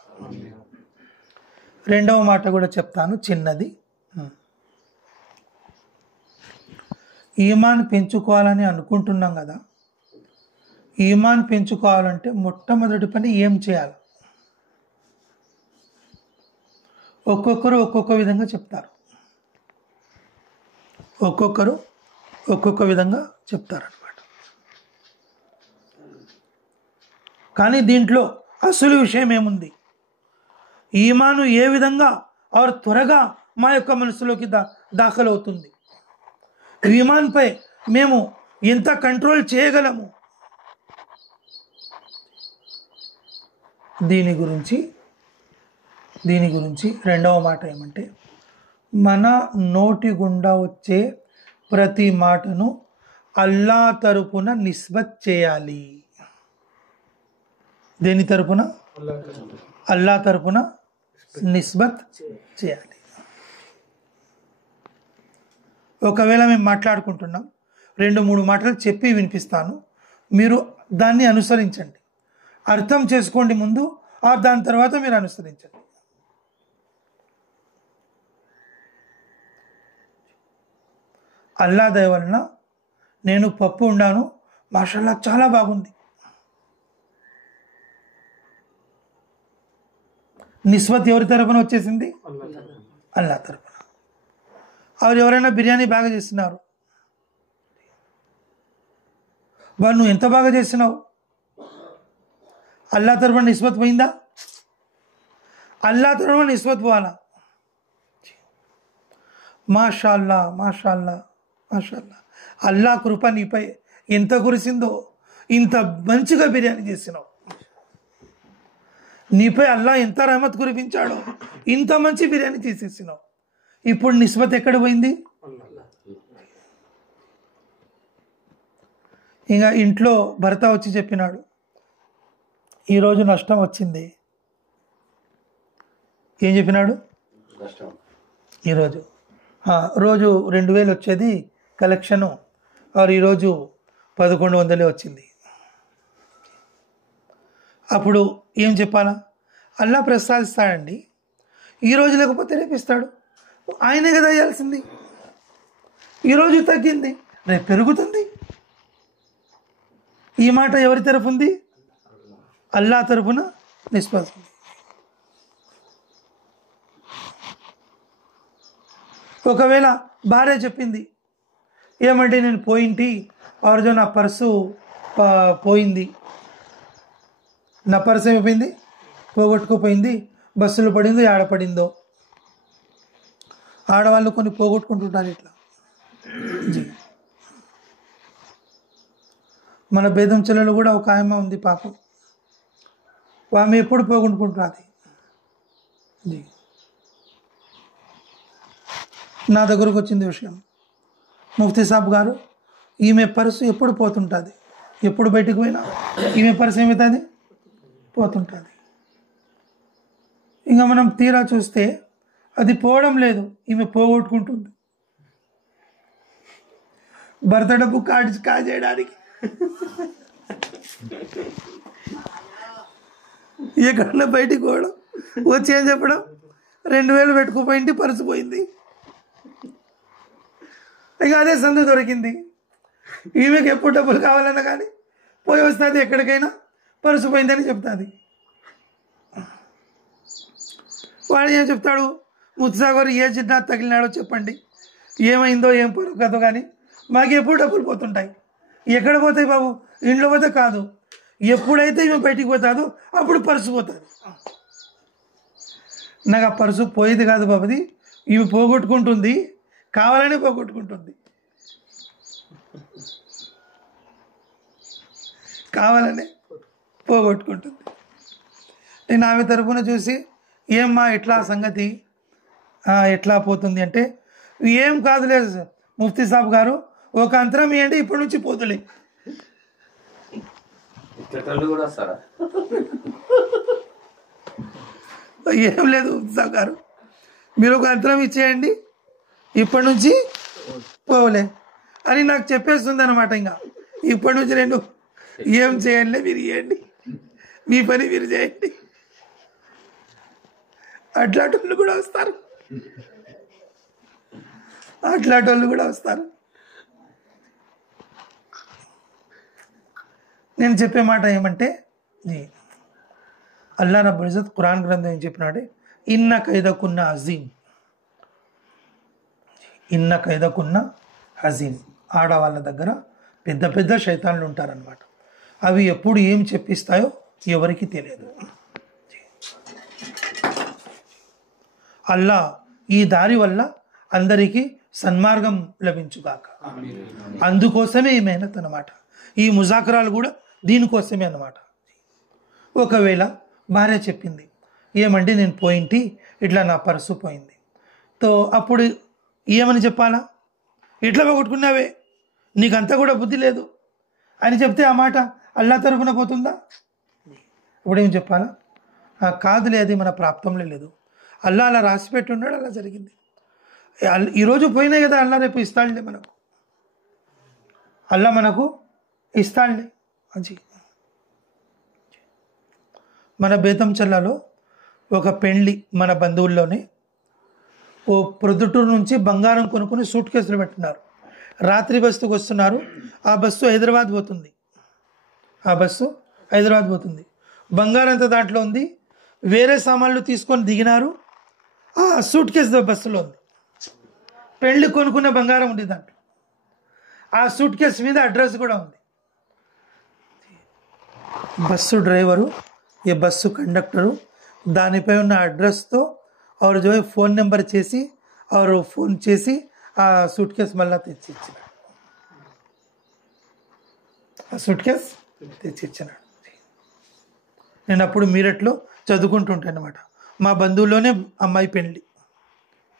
రెండవ మాట కూడా చెప్తాను, చిన్నది. ఈమాన్ పెంచుకోవాలని అనుకుంటున్నాం కదా. ఈమాన్ పెంచుకోవాలంటే మొట్టమొదటి పని ఏం చేయాలి? ఒక్కొక్కరు ఒక్కొక్క విధంగా చెప్తారు. ఒక్కొక్కరు ఒక్కొక్క విధంగా చెప్తారనమాట. కానీ దీంట్లో అసలు విషయం ఏముంది? ఈమాను ఏ విధంగా ఆరు త్వరగా మా యొక్క మనసులోకి దాఖలవుతుంది, ఈమాన్పై మేము ఎంత కంట్రోల్ చేయగలము, దీని గురించి రెండవ మాట ఏమంటే, మన నోటి గుండా వచ్చే ప్రతి మాటను అల్లా తరపున నిస్బత్ చేయాలి. దేని తరపున? అల్లా తరపున నిస్బత్ చేయాలి. ఒకవేళ మేము మాట్లాడుకుంటున్నాం, 2-3 మాటలు చెప్పి వినిపిస్తాను, మీరు దాన్ని అనుసరించండి. అర్థం చేసుకోండి ముందు, దాని తర్వాత మీరు అనుసరించండి. అల్లా దయ వలన నేను పప్పు ఉండాను, మాషాల్లా చాలా బాగుంది. నిస్బత్ ఎవరి తరపున వచ్చేసింది? అల్లా తరపున. వారు ఎవరైనా బిర్యానీ బాగా చేస్తున్నారు, వారు నువ్వు ఎంత బాగా చేస్తున్నావు, అల్లా తరపున నిస్బత్ పోయిందా? అల్లా తరపున నిస్బత్ పోవాలా? మాషాల్లా మాషాల్లా మాషాల్లా, అల్లా కృప నీపై ఎంత కురిసిందో, ఇంత మంచిగా బిర్యానీ చేసినావు, నీపై అల్లా ఎంత రహమత్ కురిపించాడో, ఇంత మంచి బిర్యానీ తీసేసినావు. ఇప్పుడు నిస్బత్ ఎక్కడ పోయింది? ఇంకా ఇంట్లో భర్త వచ్చి చెప్పినాడు, ఈరోజు నష్టం వచ్చింది. ఏం చెప్పినాడు? ఈరోజు రోజు 2000 వచ్చేది కలెక్షను, ఈరోజు 1100 వచ్చింది. అప్పుడు ఏం చెప్పాలా? అల్లా ప్రసాదిస్తాడండి, ఈరోజు లేకపోతే రేపు ఇస్తాడు, ఆయనే కదా ఇవ్వాల్సింది. ఈరోజు తగ్గింది, రేపు పెరుగుతుంది. ఈ మాట ఎవరి తరఫు ఉంది? అల్లా తరఫున నిస్బత్. ఒకవేళ భార్య చెప్పింది, ఏమంటే నేను పోయింటి, ఆరోజు నా పర్సు పోయింది, నా పర్సు ఏమైపోయింది? పోగొట్టుకుపోయింది, బస్సులో పడిందో ఆడపడిందో. ఆడవాళ్ళు కొన్ని పోగొట్టుకుంటుంటారు ఇట్లా. మన బేదం చెల్లెలు కూడా ఒక ఆమె ఉంది పాపం, ఆమె ఎప్పుడు పోగొట్టుకుంటుంది. నా దగ్గరకు వచ్చింది విషయం, ముఫ్తీ సాబ్ గారు, ఈమె పర్సు ఎప్పుడు పోతుంటుంది, ఎప్పుడు బయటకు పోయినా ఈమె పర్సు ఏమవుతుంది? పోతుంటుంది. ఇంకా మనం తీరా చూస్తే అది పోవడం లేదు, ఈమె పోగొట్టుకుంటుంది. భర్త డబ్బు కాజేయడానికి ఎక్కడన్నా బయటికి పోవడం, వచ్చి ఏం చెప్పడం, 2000 పెట్టుకుపోయింది, పర్సు పోయింది. ఇక అదే సందు దొరికింది. ఈమెకి ఎప్పుడు డబ్బులు కావాలన్నా కానీ పోయి వస్తుంది, ఎక్కడికైనా పర్సు పోయిందని చెప్తుంది. వాడు ఏం చెప్తాడు? ముత్సాగర్ ఏ జిన్నా తగిలినాడో చెప్పండి, ఏమైందో ఏం పొరకదో కానీ మాకు ఎప్పుడు డబ్బులు పోతుంటాయి. ఎక్కడ పోతాయి బాబు? ఇంట్లో పోతే కాదు, ఎప్పుడైతే ఇవి బయటికి పోతాదో అప్పుడు పర్సు పోతుంది. నాకు ఆ పర్సు పోయేది కాదు బాబుది, ఇవి పోగొట్టుకుంటుంది, కావాలనే పోగొట్టుకుంటుంది, కావాలనే పోగొట్టుకుంటుంది. నేను ఆమె తరపున చూసి, ఏమ్మా ఎట్లా సంగతి, ఎట్లా పోతుంది అంటే, ఏం కాదులే ముఫ్తీ సాబ్ గారు, ఒక అంతరం ఇవ్వండి, ఇప్పటి నుంచి పోతులే. ఏం లేదు ముఫ్తీ సాబ్ గారు, మీరు ఒక అంతరం ఇచ్చేయండి, ఇప్పటి నుంచి పోలే అని నాకు చెప్పేస్తుంది అనమాట. ఇంకా ఇప్పటి నుంచి నేను ఏం చేయండి, మీరు ఇవ్వండి, మీ పని మీరు చేయండి. అట్లాంటి వాళ్ళు కూడా వస్తారు, అట్లాంటి వాళ్ళు కూడా వస్తారు. నేను చెప్పే మాట ఏమంటే, అల్లా రబ్బుల్ ఇజ్జత్ ఖురాన్ గ్రంథం ఏం చెప్పినాడే, ఇన్న ఖైదకున్న అజీమ్, ఇన్న ఖైదకున్న అజీమ్. ఆడవాళ్ళ దగ్గర పెద్ద పెద్ద శైతాన్లు ఉంటారనమాట. అవి ఎప్పుడు ఏం చెప్పిస్తాయో ఎవరికి తెలియదు. అల్లా ఈ దారి వల్ల అందరికీ సన్మార్గం లభించుగాక. అందుకోసమే ఈ మెహనత్ అన్నమాట. ఈ ముజాకరాలు కూడా దీనికోసమే అన్నమాట. ఒకవేళ భార్య చెప్పింది, ఏమంటే నేను పోయింటి, ఇట్లా నా పర్సు పోయింది, తో అప్పుడు ఏమని చెప్పాలా? ఇట్లా పోగొట్టుకున్నావే, నీకంతా కూడా బుద్ధి లేదు అని చెప్తే ఆ మాట అల్లా తరఫున పోతుందా? ఇప్పుడేం చెప్పాలా? కాదులే, అది మన ప్రాప్తంలో లేదు, అల్లా అలా రాసి పెట్టున్నాడు, అలా జరిగింది. ఈరోజు పోయినాయి కదా, అల్లా రేపు ఇస్తాడులే మనకు, అల్లా మనకు ఇస్తాడులే. అది మన బేతంచెల్లలో ఒక పెళ్ళి, మన బంధువుల్లోనే ఓ ప్రొద్దుటూరు నుంచి బంగారం కొనుక్కొని సూట్ కేసులు పెట్టినారు. రాత్రి బస్సుకు వస్తున్నారు, ఆ బస్సు హైదరాబాద్ పోతుంది, ఆ బస్సు హైదరాబాద్ పోతుంది. బంగారం అంతా దాంట్లో ఉంది, వేరే సామాన్లు తీసుకొని దిగినారు, ఆ సూట్ కేసు బస్సులో ఉంది. పెళ్ళి కొనుక్కున్న బంగారం ఉంది దాంట్లో, ఆ సూట్ కేసు మీద అడ్రస్ కూడా ఉంది. బస్సు డ్రైవరు, ఈ బస్సు కండక్టరు దానిపై ఉన్న అడ్రస్తో और जो है फ़ोन నెంబర్ చేసి और ఫోన్ చేసి ఆ సూట్ కేసు మళ్ళీ తెచ్చి ఇచ్చినాడు, ఆ సూట్ కేసు తెచ్చి ఇచ్చినాడు. నేను అప్పుడు మీరట్లో చదువుకుంటుంటాను అనమాట. మా బంధువుల్లోనే అమ్మాయి పెళ్ళి,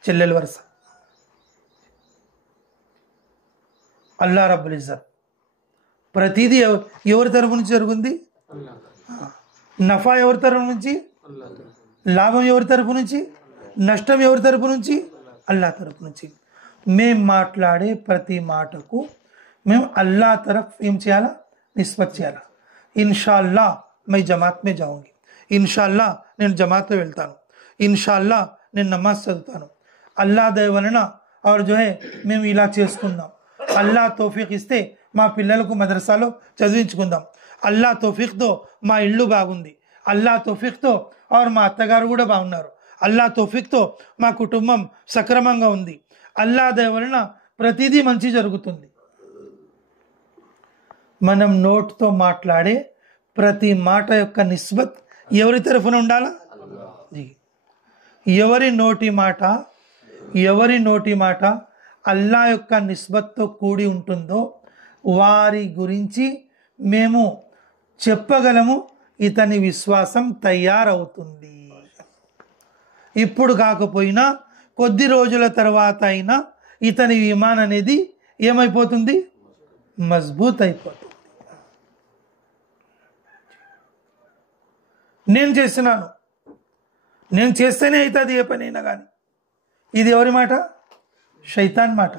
చెల్లెల వరుస. అల్లా రబ్బుల్ ఇజ్జత్ ప్రతిదీ ఎవరి తరపు నుంచి జరుగుంది? నఫా ఎవరి తరపు నుంచి, లాభం ఎవరి తరపు నుంచి, నష్టం ఎవరి తరపు నుంచి? అల్లా తరపు నుంచి. మేము మాట్లాడే ప్రతి మాటకు మేము అల్లా తరఫ్ ఏం చేయాలా? నిస్బత్ చేయాలా. ఇన్షాల్లా మై జమాత్ మే జాऊंगी, ఇన్షాల్లా నేను జమాత్లో వెళ్తాను, ఇన్షాల్లా నేను నమాజ్ చదువుతాను, అల్లా దయ వలన और जो है మేము ఇలా చేసుకుందాం, అల్లా తౌఫీక్ ఇస్తే మా పిల్లలకు మదరసాలో చదివించుకుందాం, అల్లా తౌఫీక్తో మా ఇల్లు బాగుంది, అల్లా తౌఫీక్తో और మా అత్తగారు కూడా బాగున్నారు, అల్లా తౌఫీక్తో మా కుటుంబం సక్రమంగా ఉంది, అల్లా దయ వలన ప్రతిదీ మంచి జరుగుతుంది. మనం నోట్తో మాట్లాడే ప్రతి మాట యొక్క నిస్బత్ ఎవరి తరఫున ఉండాలా? ఎవరి నోటి మాట అల్లా యొక్క నిస్బత్తో కూడి ఉంటుందో వారి గురించి మేము చెప్పగలము, ఇతని విశ్వాసం తయారవుతుంది. ఇప్పుడు కాకపోయినా కొద్ది రోజుల తర్వాత అయినా ఇతని ఈమాన్ అనేది ఏమైపోతుంది? మజ్బూత్ అయిపోతుంది. నేను చేస్తున్నాను, నేను చేస్తేనే అవుతుంది ఏ పని అయినా కానీ. ఇది ఎవరి మాట? శైతాన్ మాట.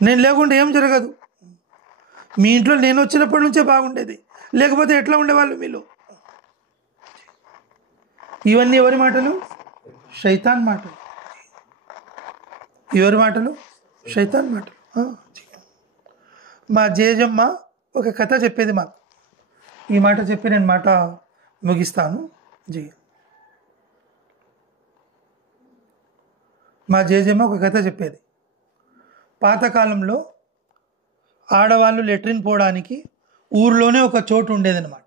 నేను లేకుండా ఏం జరగదు. మీ ఇంట్లో నేను వచ్చినప్పటి నుంచే బాగుండేది, లేకపోతే ఎట్లా ఉండేవాళ్ళు మీరు? ఇవన్నీ ఎవరి మాటలు? శైతాన్ మాటలు. ఎవరి మాటలు? శైతాన్ మాటలు. మా జేజమ్మ ఒక కథ చెప్పేది మాకు. ఈ మాట చెప్పి నేను మాట ముగిస్తాను. జీ, మా జేజమ్మ ఒక కథ చెప్పేది. పాతకాలంలో ఆడవాళ్ళు లెట్రిన్ పోవడానికి ఊర్లోనే ఒక చోటు ఉండేదన్నమాట.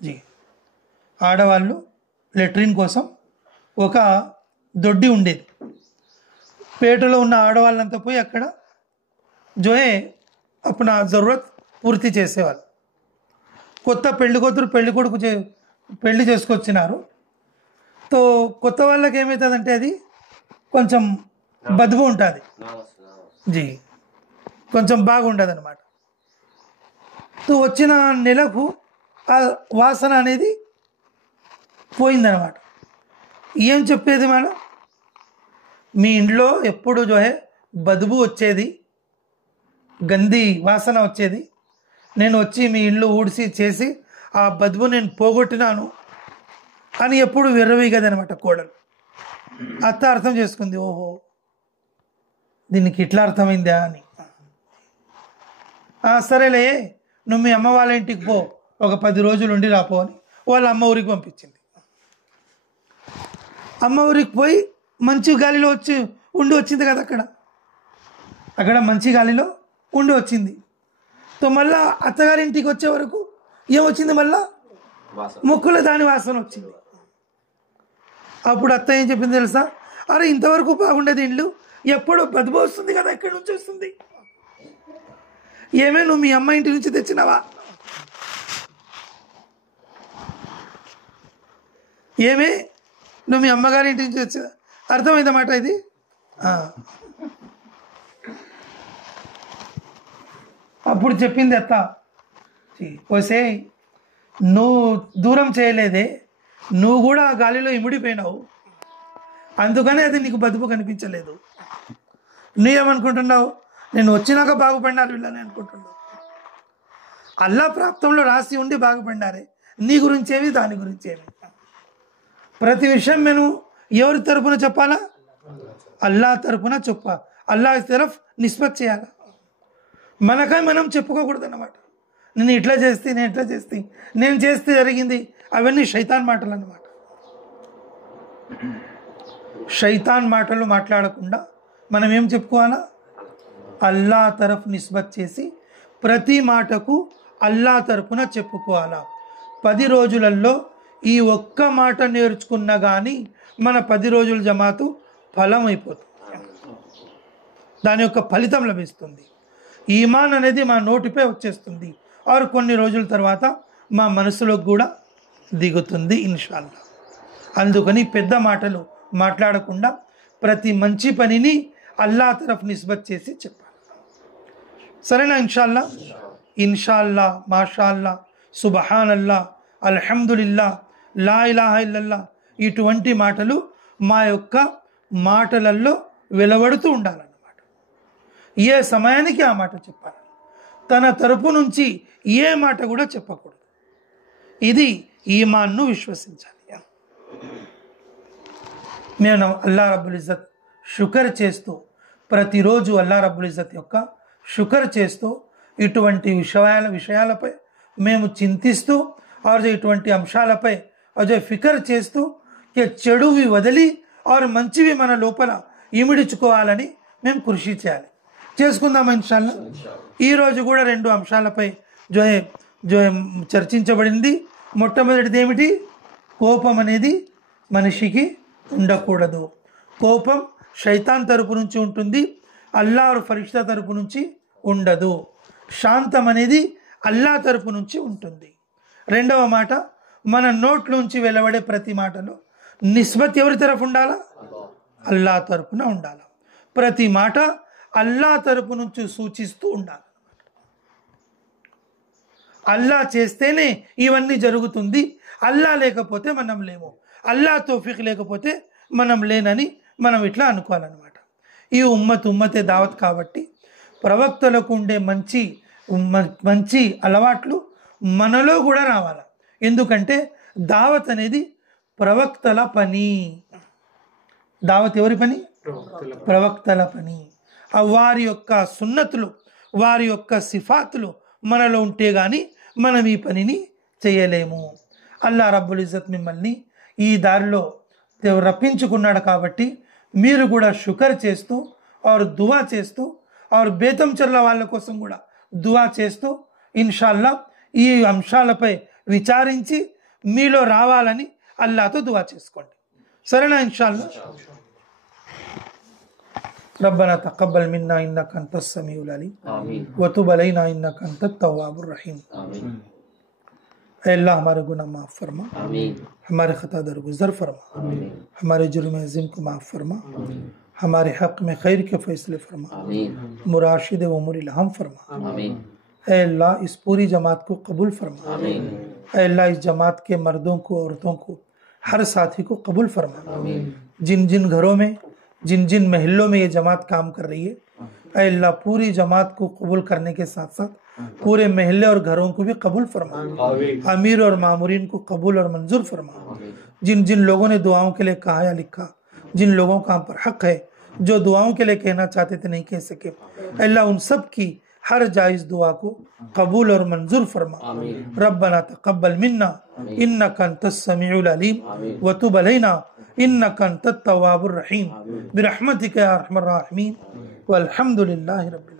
జీ ఆడవాళ్ళు లెట్రిన్ కోసం ఒక దొడ్డి ఉండేది. పేటలో ఉన్న ఆడవాళ్ళంతా పోయి అక్కడ జోయే అప్పుడు జరూరత్ పూర్తి చేసేవాళ్ళు. కొత్త పెళ్లి కూతురు పెళ్లి కొడుకు పెళ్లి చేసుకొచ్చినారు. తో కొత్త వాళ్ళకి ఏమవుతుందంటే అది కొంచెం బదువు ఉంటుంది. జీ కొంచెం బాగుండదు అనమాట. తో వచ్చిన నెలకు ఆ వాసన అనేది పోయిందనమాట. ఏం చెప్పేది మేడం, మీ ఇంట్లో ఎప్పుడు జోహే బదువు వచ్చేది, గంది వాసన వచ్చేది, నేను వచ్చి మీ ఇల్లు ఊడ్చి చేసి ఆ బదువు నేను పోగొట్టినాను అని ఎప్పుడు విర్రవీగదనమాట కోడలు. అత్త అర్థం చేసుకుంది, ఓహో దీనికి ఇట్లా అర్థమైందా అని. సరేలే నువ్వు మీ అమ్మ వాళ్ళ ఇంటికి పో, ఒక 10 రోజులు ఉండి రాపో అని వాళ్ళ అమ్మ ఊరికి పంపించింది. అమ్మ ఊరికి పోయి మంచి గాలిలో ఉండి వచ్చింది కదా, అక్కడ మంచి గాలిలో ఉండి వచ్చింది. తో మళ్ళా అత్తగారింటికి వచ్చే వరకు ఏమొచ్చింది, మళ్ళా ముక్కులో దాని వాసన వచ్చింది. అప్పుడు అత్త ఏం చెప్పింది తెలుసా, అరే ఇంతవరకు బాగుండేది ఇల్లు, ఎప్పుడు బదుబు వస్తుంది కదా, ఎక్కడి నుంచి వస్తుంది, ఏమే నువ్వు మీ అమ్మ ఇంటి నుంచి తెచ్చినావా, ఏమే నువ్వు మీ అమ్మగారి ఇంటి నుంచి తెచ్చినా. అర్థమైందన్నమాట ఇది. అప్పుడు చెప్పింది అత్త, ఓసే నువ్వు దూరం చేయలేదే, నువ్వు కూడా ఆ గాలిలో ఇమిడిపోయినావు, అందుకనే అది నీకు బతుకు కనిపించలేదు. నువ్వేమనుకుంటున్నావు, నేను వచ్చినాక బాగుపడినారు వీళ్ళని అనుకుంటున్నావు. అల్లా ప్రాప్తంలో రాసి ఉండి బాగుపడినారే, నీ గురించేవి దాని గురించేవి. ప్రతి విషయం నేను ఎవరి తరపున చెప్పాలా, అల్లా తరపున అల్లా తరఫ్ నిస్బత్ చేయాలా. మనకై మనం చెప్పుకోకూడదు అన్నమాట. నేను ఇట్లా చేస్తే, నేను ఇట్లా చేస్తే, నేను చేస్తే జరిగింది, అవన్నీ శైతాన్ మాటలు అన్నమాట. శైతాన్ మాటలు మాట్లాడకుండా మనం ఏం చెప్పుకోవాలా, అల్లా తరఫ్ నిస్బత్ చేసి ప్రతి మాటకు అల్లా తరపున చెప్పుకోవాలా. 10 రోజులలో ఈ ఒక్క మాట నేర్చుకున్నా కానీ మన 10 రోజుల జమాతు ఫలం అయిపోతుంది, దాని యొక్క ఫలితం లభిస్తుంది. ఈమాన్ అనేది మా నోటిపై వచ్చేస్తుంది, ఆరు కొన్ని రోజుల తర్వాత మా మనసులోకి కూడా దిగుతుంది ఇన్షాల్లా. అందుకని పెద్ద మాటలు మాట్లాడకుండా ప్రతి మంచి పనిని అల్లా తరఫ్ నిస్బత్ చేసి చెప్పాలి. సరేనా? ఇన్షాల్లా, ఇన్షాల్లా, మాషాల్లా, సుబహానల్లా, అల్హమ్దులిల్లా, లా ఇలాహా ఇల్లల్లా, ఇటువంటి మాటలు మా యొక్క మాటలలో వెలువడుతూ ఉండాలన్నమాట. ఏ సమయానికి ఆ మాట చెప్పాలి, తన తరపు నుంచి ఏ మాట కూడా చెప్పకూడదు. ఇది ఈమాన్ను విశ్వసించాలి. నేను అల్లా రబ్బుల్ ఇజ్జత్ షుకర్ చేస్తూ, ప్రతిరోజు అల్లా రబ్బుల్ ఇజ్జత్ యొక్క షుకర్ చేస్తూ, ఇటువంటి విషయాలపై మేము చింతిస్తూ, और ఇటువంటి అంశాలపై అజో ఫికర్ చేస్తూ చెడువి వదిలి और మంచివి మన లోపల ఇమిడించుకోవాలని మేము కృషి చేయాలి. చేసుకుందాం ఇన్షాల్లా. ఈరోజు కూడా 2 అంశాలపై జో చర్చించబడింది. మొట్టమొదటిది ఏమిటి, కోపం అనేది మనిషికి ఉండకూడదు. కోపం శైతాన్ తరపు నుంచి ఉంటుంది, అల్లా ఫరిష్తా తరపు నుంచి ఉండదు. శాంతం అనేది అల్లా తరపు నుంచి ఉంటుంది. రెండవ మాట, మన నోట్లోంచి వెలువడే ప్రతి మాటలో నిస్బత్ ఎవరి తరఫు ఉండాలా, అల్లా తరపున ఉండాలి. ప్రతి మాట అల్లా తరపు నుంచి సూచిస్తూ ఉండాలి. అల్లా చేస్తేనే ఇవన్నీ జరుగుతుంది, అల్లా లేకపోతే మనం లేము, అల్లా తౌఫీక్ లేకపోతే మనం లేనని మనం ఇట్లా అనుకోవాలన్నమాట. ఈ ఉమ్మతే దావత్ కాబట్టి ప్రవక్తలకు ఉండే మంచి అలవాట్లు మనలో కూడా రావాలి. ఎందుకంటే దావత్ అనేది ప్రవక్తల పని. దావత్ ఎవరి పని, ప్రవక్తల పని. వారి యొక్క సున్నతులు, వారి యొక్క సిఫాతులు మనలో ఉంటే కానీ మనం ఈ పనిని చేయలేము. అల్లా రబ్బుల్ ఇజ్జత్ మిమ్మల్ని ఈ దారిలో రప్పించుకున్నాడు కాబట్టి మీరు కూడా షుకర్ చేస్తూ और దువా చేస్తూ और బేతంచెర్ల వాళ్ళ కోసం కూడా దువా చేస్తూ ఇన్షాల్లా ఈ అంశాలపై విచారించి మీలో రావాలని అల్లాహతో దువా చేసుకోండి. సరేనా? ఇన్షాల్లా. ربنا تقبل منا انك انت السميع العليم وتب علينا انك انت التواب الرحيم. अल्लाह हमारे गुनाह माफ फरमा, हमारे खता दरगुजर फरमा, हमारे जुर्म अज़ीम को माफ फरमा, हमारे हक में खैर के फैसले फरमा, मुराशिद उमूर इल्हाम फरमा. अल्लाह इस पूरी जमात को कबूल फरमा. अल्लाह इस जमात के मर्दों को, औरतों को, हर साथी को कबूल फरमा. जिन जिन घरों में, जिन जिन महल्लों में ये जमात काम कर रही है, अल्लाह पूरी जमात को कबूल करने के साथ साथ पूरे महल्ले और घरों को भी कबूल फरमा. अमीर और मामूरीन को कबूल और मंजूर फरमा. जिन जिन लोगों ने दुआओं के लिए कहा या लिखा, जिन लोगों का हम पर हक है, जो दुआओं के लिए कहना चाहते थे नहीं कह सके, अल्लाह उन सब की हर जायज़ दुआ को कबूल और मंजूर फरमा. रब्बना तक़ब्बल मिन्ना इन्नका अंतस समीउल अलीम व तुब अलैना इन्नका अंतत तव्वाबुर रहीम बिरहमतिका या अरहमर राहिमीन वल्हम्दुलिल्लाहि रब्बिल